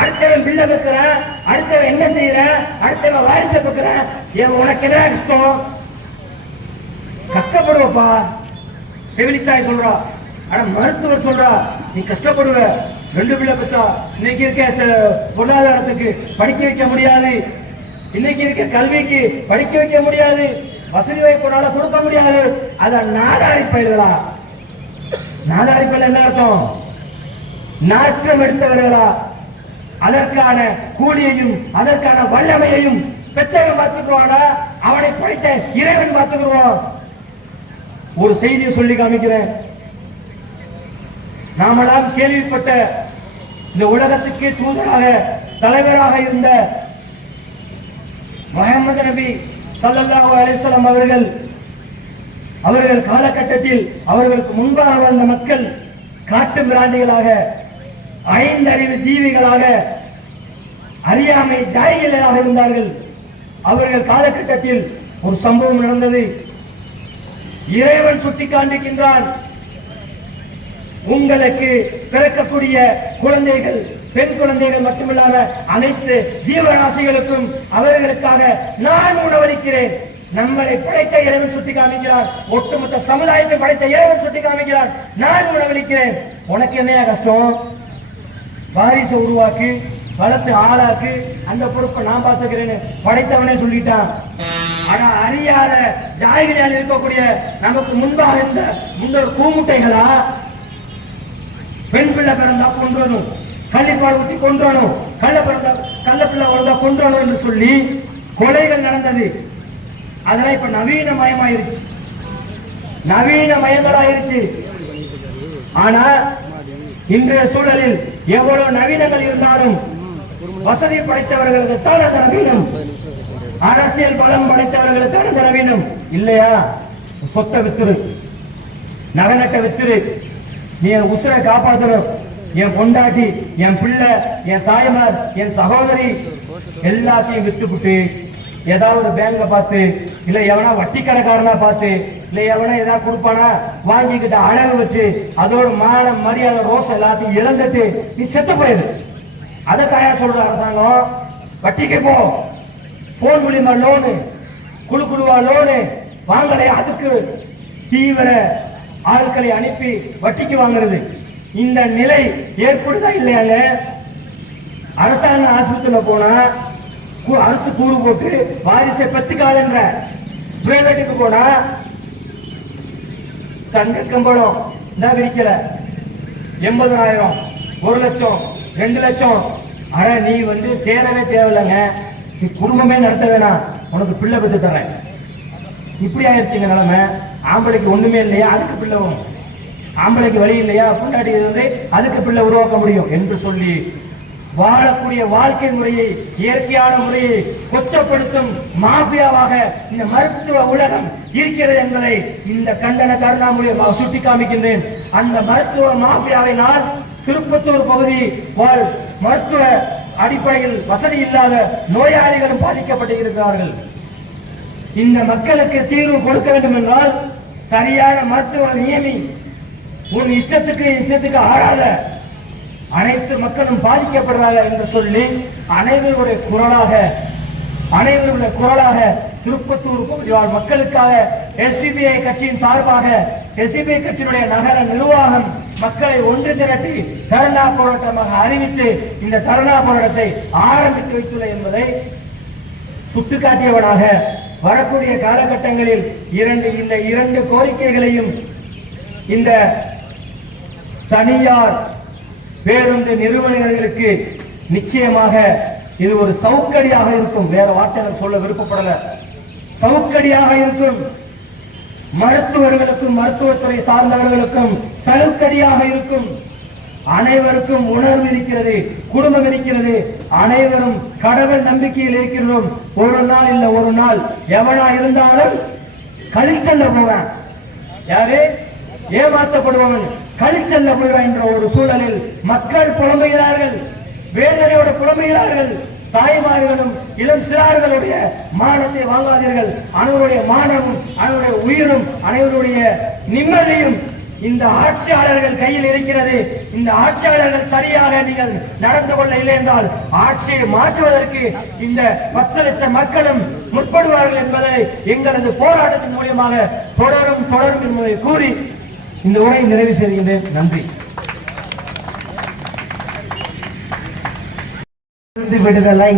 அடுத்தவன் பிள்ளை வைக்கிறேன், அடுத்தவன் என்ன செய்யறேன், அடுத்தவன் வாரிச வைக்கிறேன். ஏன் உனக்கு என்ன கஷ்டம்? கஷ்டப்படுவப்பா. செவிலித்தாய் சொல்றா, ஆனா மருத்துவர் சொல்றா நீ கஷ்டப்படுவ. 2 பிள்ளை பெற்றா இன்னைக்கு இருக்க பொருளாதாரத்துக்கு படிக்க வைக்க முடியாது, இன்னைக்கு இருக்க கல்விக்கு படிக்க வைக்க முடியாது, வசதி வாய்ப்புனால கொடுக்க முடியாது. அத நாதாரி பயிர்களா? நாதாரி பயிர் என்ன அர்த்தம்? நாற்றம் எடுத்தவர்களா? அதற்கான கூலியையும் அதற்கான வல்லமையையும் பெற்றவன் பார்த்துக்குவானா? அவனை படைத்த இறைவன் பார்த்துக்குவான். ஒரு செய்தியை சொல்லி காமிக்கிறேன். நாமெல்லாம் கேள்விப்பட்ட இந்த உலகத்துக்கு தூதராக தலைவராக இருந்த முஹம்மது நபி ஸல்லல்லாஹு அலைஹி வஸல்லம் அவர்கள் காலகட்டத்தில் அவர்களுக்கு முன்பாக வாழ்ந்த மக்கள் காட்டு மிராண்டிகளாக 5 அறிவு ஜீவிகளாக அறியாமை ஜாயிகளாக இருந்தார்கள். அவர்கள் காலகட்டத்தில் ஒரு சம்பவம் நடந்தது. இறைவன் சுட்டி காண்பிக்கின்றான், உங்களுக்கு பிறக்கக்கூடிய குழந்தைகள் பெண் குழந்தைகள் மட்டுமில்லாம அனைத்து ஜீவராசிகளுக்கும் அவர்களுக்காக நான் உணவளிக்கிறேன். நம்மளை படைத்த இறைவன் சுட்டி காமிக்கிறான், ஒட்டுமொத்த சமுதாயத்தை படைத்த இறைவன் சுட்டி காமிக்கிறான், நான் உணவளிக்கிறேன். உனக்கு என்ன கஷ்டம்? வாரிசை உருவாக்கு, வளர்த்து ஆளாக்கு, அந்த பொறுப்பை நான் பார்த்துக்கிறேன்னு படைத்தவனே சொல்லிட்டான். ஆனா அறியாத ஜாகிரியால் இருக்கக்கூடிய நமக்கு முன்பாக இருந்த முன்னோர் கூமுட்டைகளா பெண் பிள்ளை பிறந்தா கொன்றணும், கள்ளிப்பால் ஊற்றி கொன்றணும், கள்ள பிள்ளை வளர்ந்தா கொன்றணும் என்று சொல்லி கொலைகள் நடந்தது. அதெல்லாம் இப்ப நவீனமயங்களாயிருச்சு. ஆனா இன்றைய சூழலில் எவ்வளவு நவீனங்கள் இருந்தாலும் வசதி படைத்தவர்களுக்கு தான் அந்த நவீனம், அரசியல் பலம் படைத்தவர்களுக்கு தான் அந்த நவீனம் இல்லையா? சொத்தை வித்துரு, நகநட்டை வித்துரு, நீ என் உசுரை காப்பாற்றணும், என் பொண்டாட்டி, என் பிள்ளை, என் தாய்மார், என் சகோதரி எல்லாத்தையும் வித்துவிட்டு ஏதாவது பேங்க பார்த்து இல்ல எவனா வட்டி கடைக்காரனா பார்த்து இல்ல எவனா ஏதாவது கொடுப்பானா வாங்கிக்கிட்ட அழகு வச்சு அதோட மான மரியாதை ரோஸ் எல்லாத்தையும் இழந்துட்டு நீ செத்து போயிரு. அதற்காக சொல்ற அரசாங்கம் வட்டிக்கு போன் மூலியமா லோனு, குழுவா லோனு வாங்கலையா, அதுக்கு தீவிர ஆட்களை அனுப்பி வட்டிக்கு வாங்குறது. இந்த நிலை ஏற்படுதா இல்லையாங்க? அரசாங்க ஆஸ்பத்திரியில போனா அறுத்து கூறு போட்டு வாரிசை பெத்துக்காதுன்ற, பிரைவேட்டுக்கு போனா தங்க கம்பளம் தான் விரிக்கல 80,000 1 லட்சம் 2 லட்சம். ஆனா நீ சேரவே தேவையில்லைங்க, நீ குடும்பமே நடத்த வேணாம், உனக்கு பிள்ளை பெற்று தரேன். இப்படி ஆயிடுச்சுங்க நிலைமை. ஆம்பளைக்கு ஒண்ணுமே இல்லையா, அதுக்கு பிள்ளை வரும். ஆம்பளைக்கு வழி இல்லையா, பொண்டாட்டி அதுக்கு பிள்ளை உருவாக்க முடியும் என்று சொல்லி வாழக்கூடிய வாழ்க்கை முறையை, இயற்கையான முறையை கொச்சப்படுத்தும் மாஃபியாவாக இந்த மருத்துவ உலகம் இருக்கிறது என்பதை இந்த கண்டன கருணா மூலியமாக சுட்டி காமிக்கின்றேன். அந்த மருத்துவ மாஃபியாவை நான் திருப்பத்தூர் பகுதி வாழ் மருத்துவ அடிப்படையில் வசதி இல்லாத நோயாளிகளும் பாதிக்கப்பட்டிருக்கிறார்கள். இந்த மக்களுக்கு தீர்வு கொடுக்க வேண்டும் என்றால் சரியான மருத்துவ நியமி. உன் இஷ்டத்துக்கு ஆடாத, அனைத்து மக்களும் பாதிக்கப்படுறாங்க என்று சொல்லி அனைவருடைய குரலாக திருப்பத்தூர் பகுதி வாழ் மக்களுக்காக எஸ்டிபிஐ கட்சியின் சார்பாக எஸ்டிபிஐ கட்சியினுடைய நகர நிர்வாகம் மக்களை ஒன்று திரட்டி தர்ணா போராட்டமாக அறிவித்து இந்த தர்ணா போராட்டத்தை ஆரம்பித்து வைத்துள்ள என்பதை சுட்டிக்காட்டியவனாக வரக்கூடிய காலகட்டங்களில் 2 கோரிக்கைகளையும் இந்த தனியார் பேருந்து நிறுவனங்களுக்கு நிச்சயமாக இது ஒரு சவுக்கடியாக இருக்கும். வேற வார்த்தைகள் சொல்ல விருப்பப்படல. சவுக்கடியாக இருக்கும். மருத்துவர்களுக்கும் மருத்துவத்துறை சார்ந்தவர்களுக்கும் சவுக்கடியாக இருக்கும். அனைவருக்கும் உணர்வு இருக்கிறது, குடும்பம் இருக்கிறது, அனைவரும் கடவுள் நம்பிக்கையில் இருக்கிறோம். ஒரு நாள் இல்ல ஒரு நாள் எவனா இருந்தாலும் கழிச்சல்ல போவேன். யாரு ஏமாற்றப்படுபவன் கழிச்சல்ல போகிறான் என்ற ஒரு சூழலில் மக்கள் புலம்புகிறார்கள், வேதனையோடு புலம்புகிறார்கள். தாய்மார்களும் இளம் சிறார்களுடைய மானத்தை வாங்காதீர்கள். அனைவருடைய மானமும் அனைவருடைய உயிரும் அனைவருடைய நிம்மதியும் இந்த ஆட்சியாளர்கள் கையில் இருக்கிறது. இந்த ஆட்சியாளர்கள் சரியாக நீங்கள் நடந்து கொள்ள இல்லை என்றால் ஆட்சியை மாற்றுவதற்கு இந்த 10 லட்சம் மக்களும் முற்படுவார்கள் என்பதை எங்களது போராட்டத்தின் மூலியமாக தொடரும் என்பதை கூறி இந்த உரையை நிறைவு செய்கின்றேன். நன்றி. விடுதலை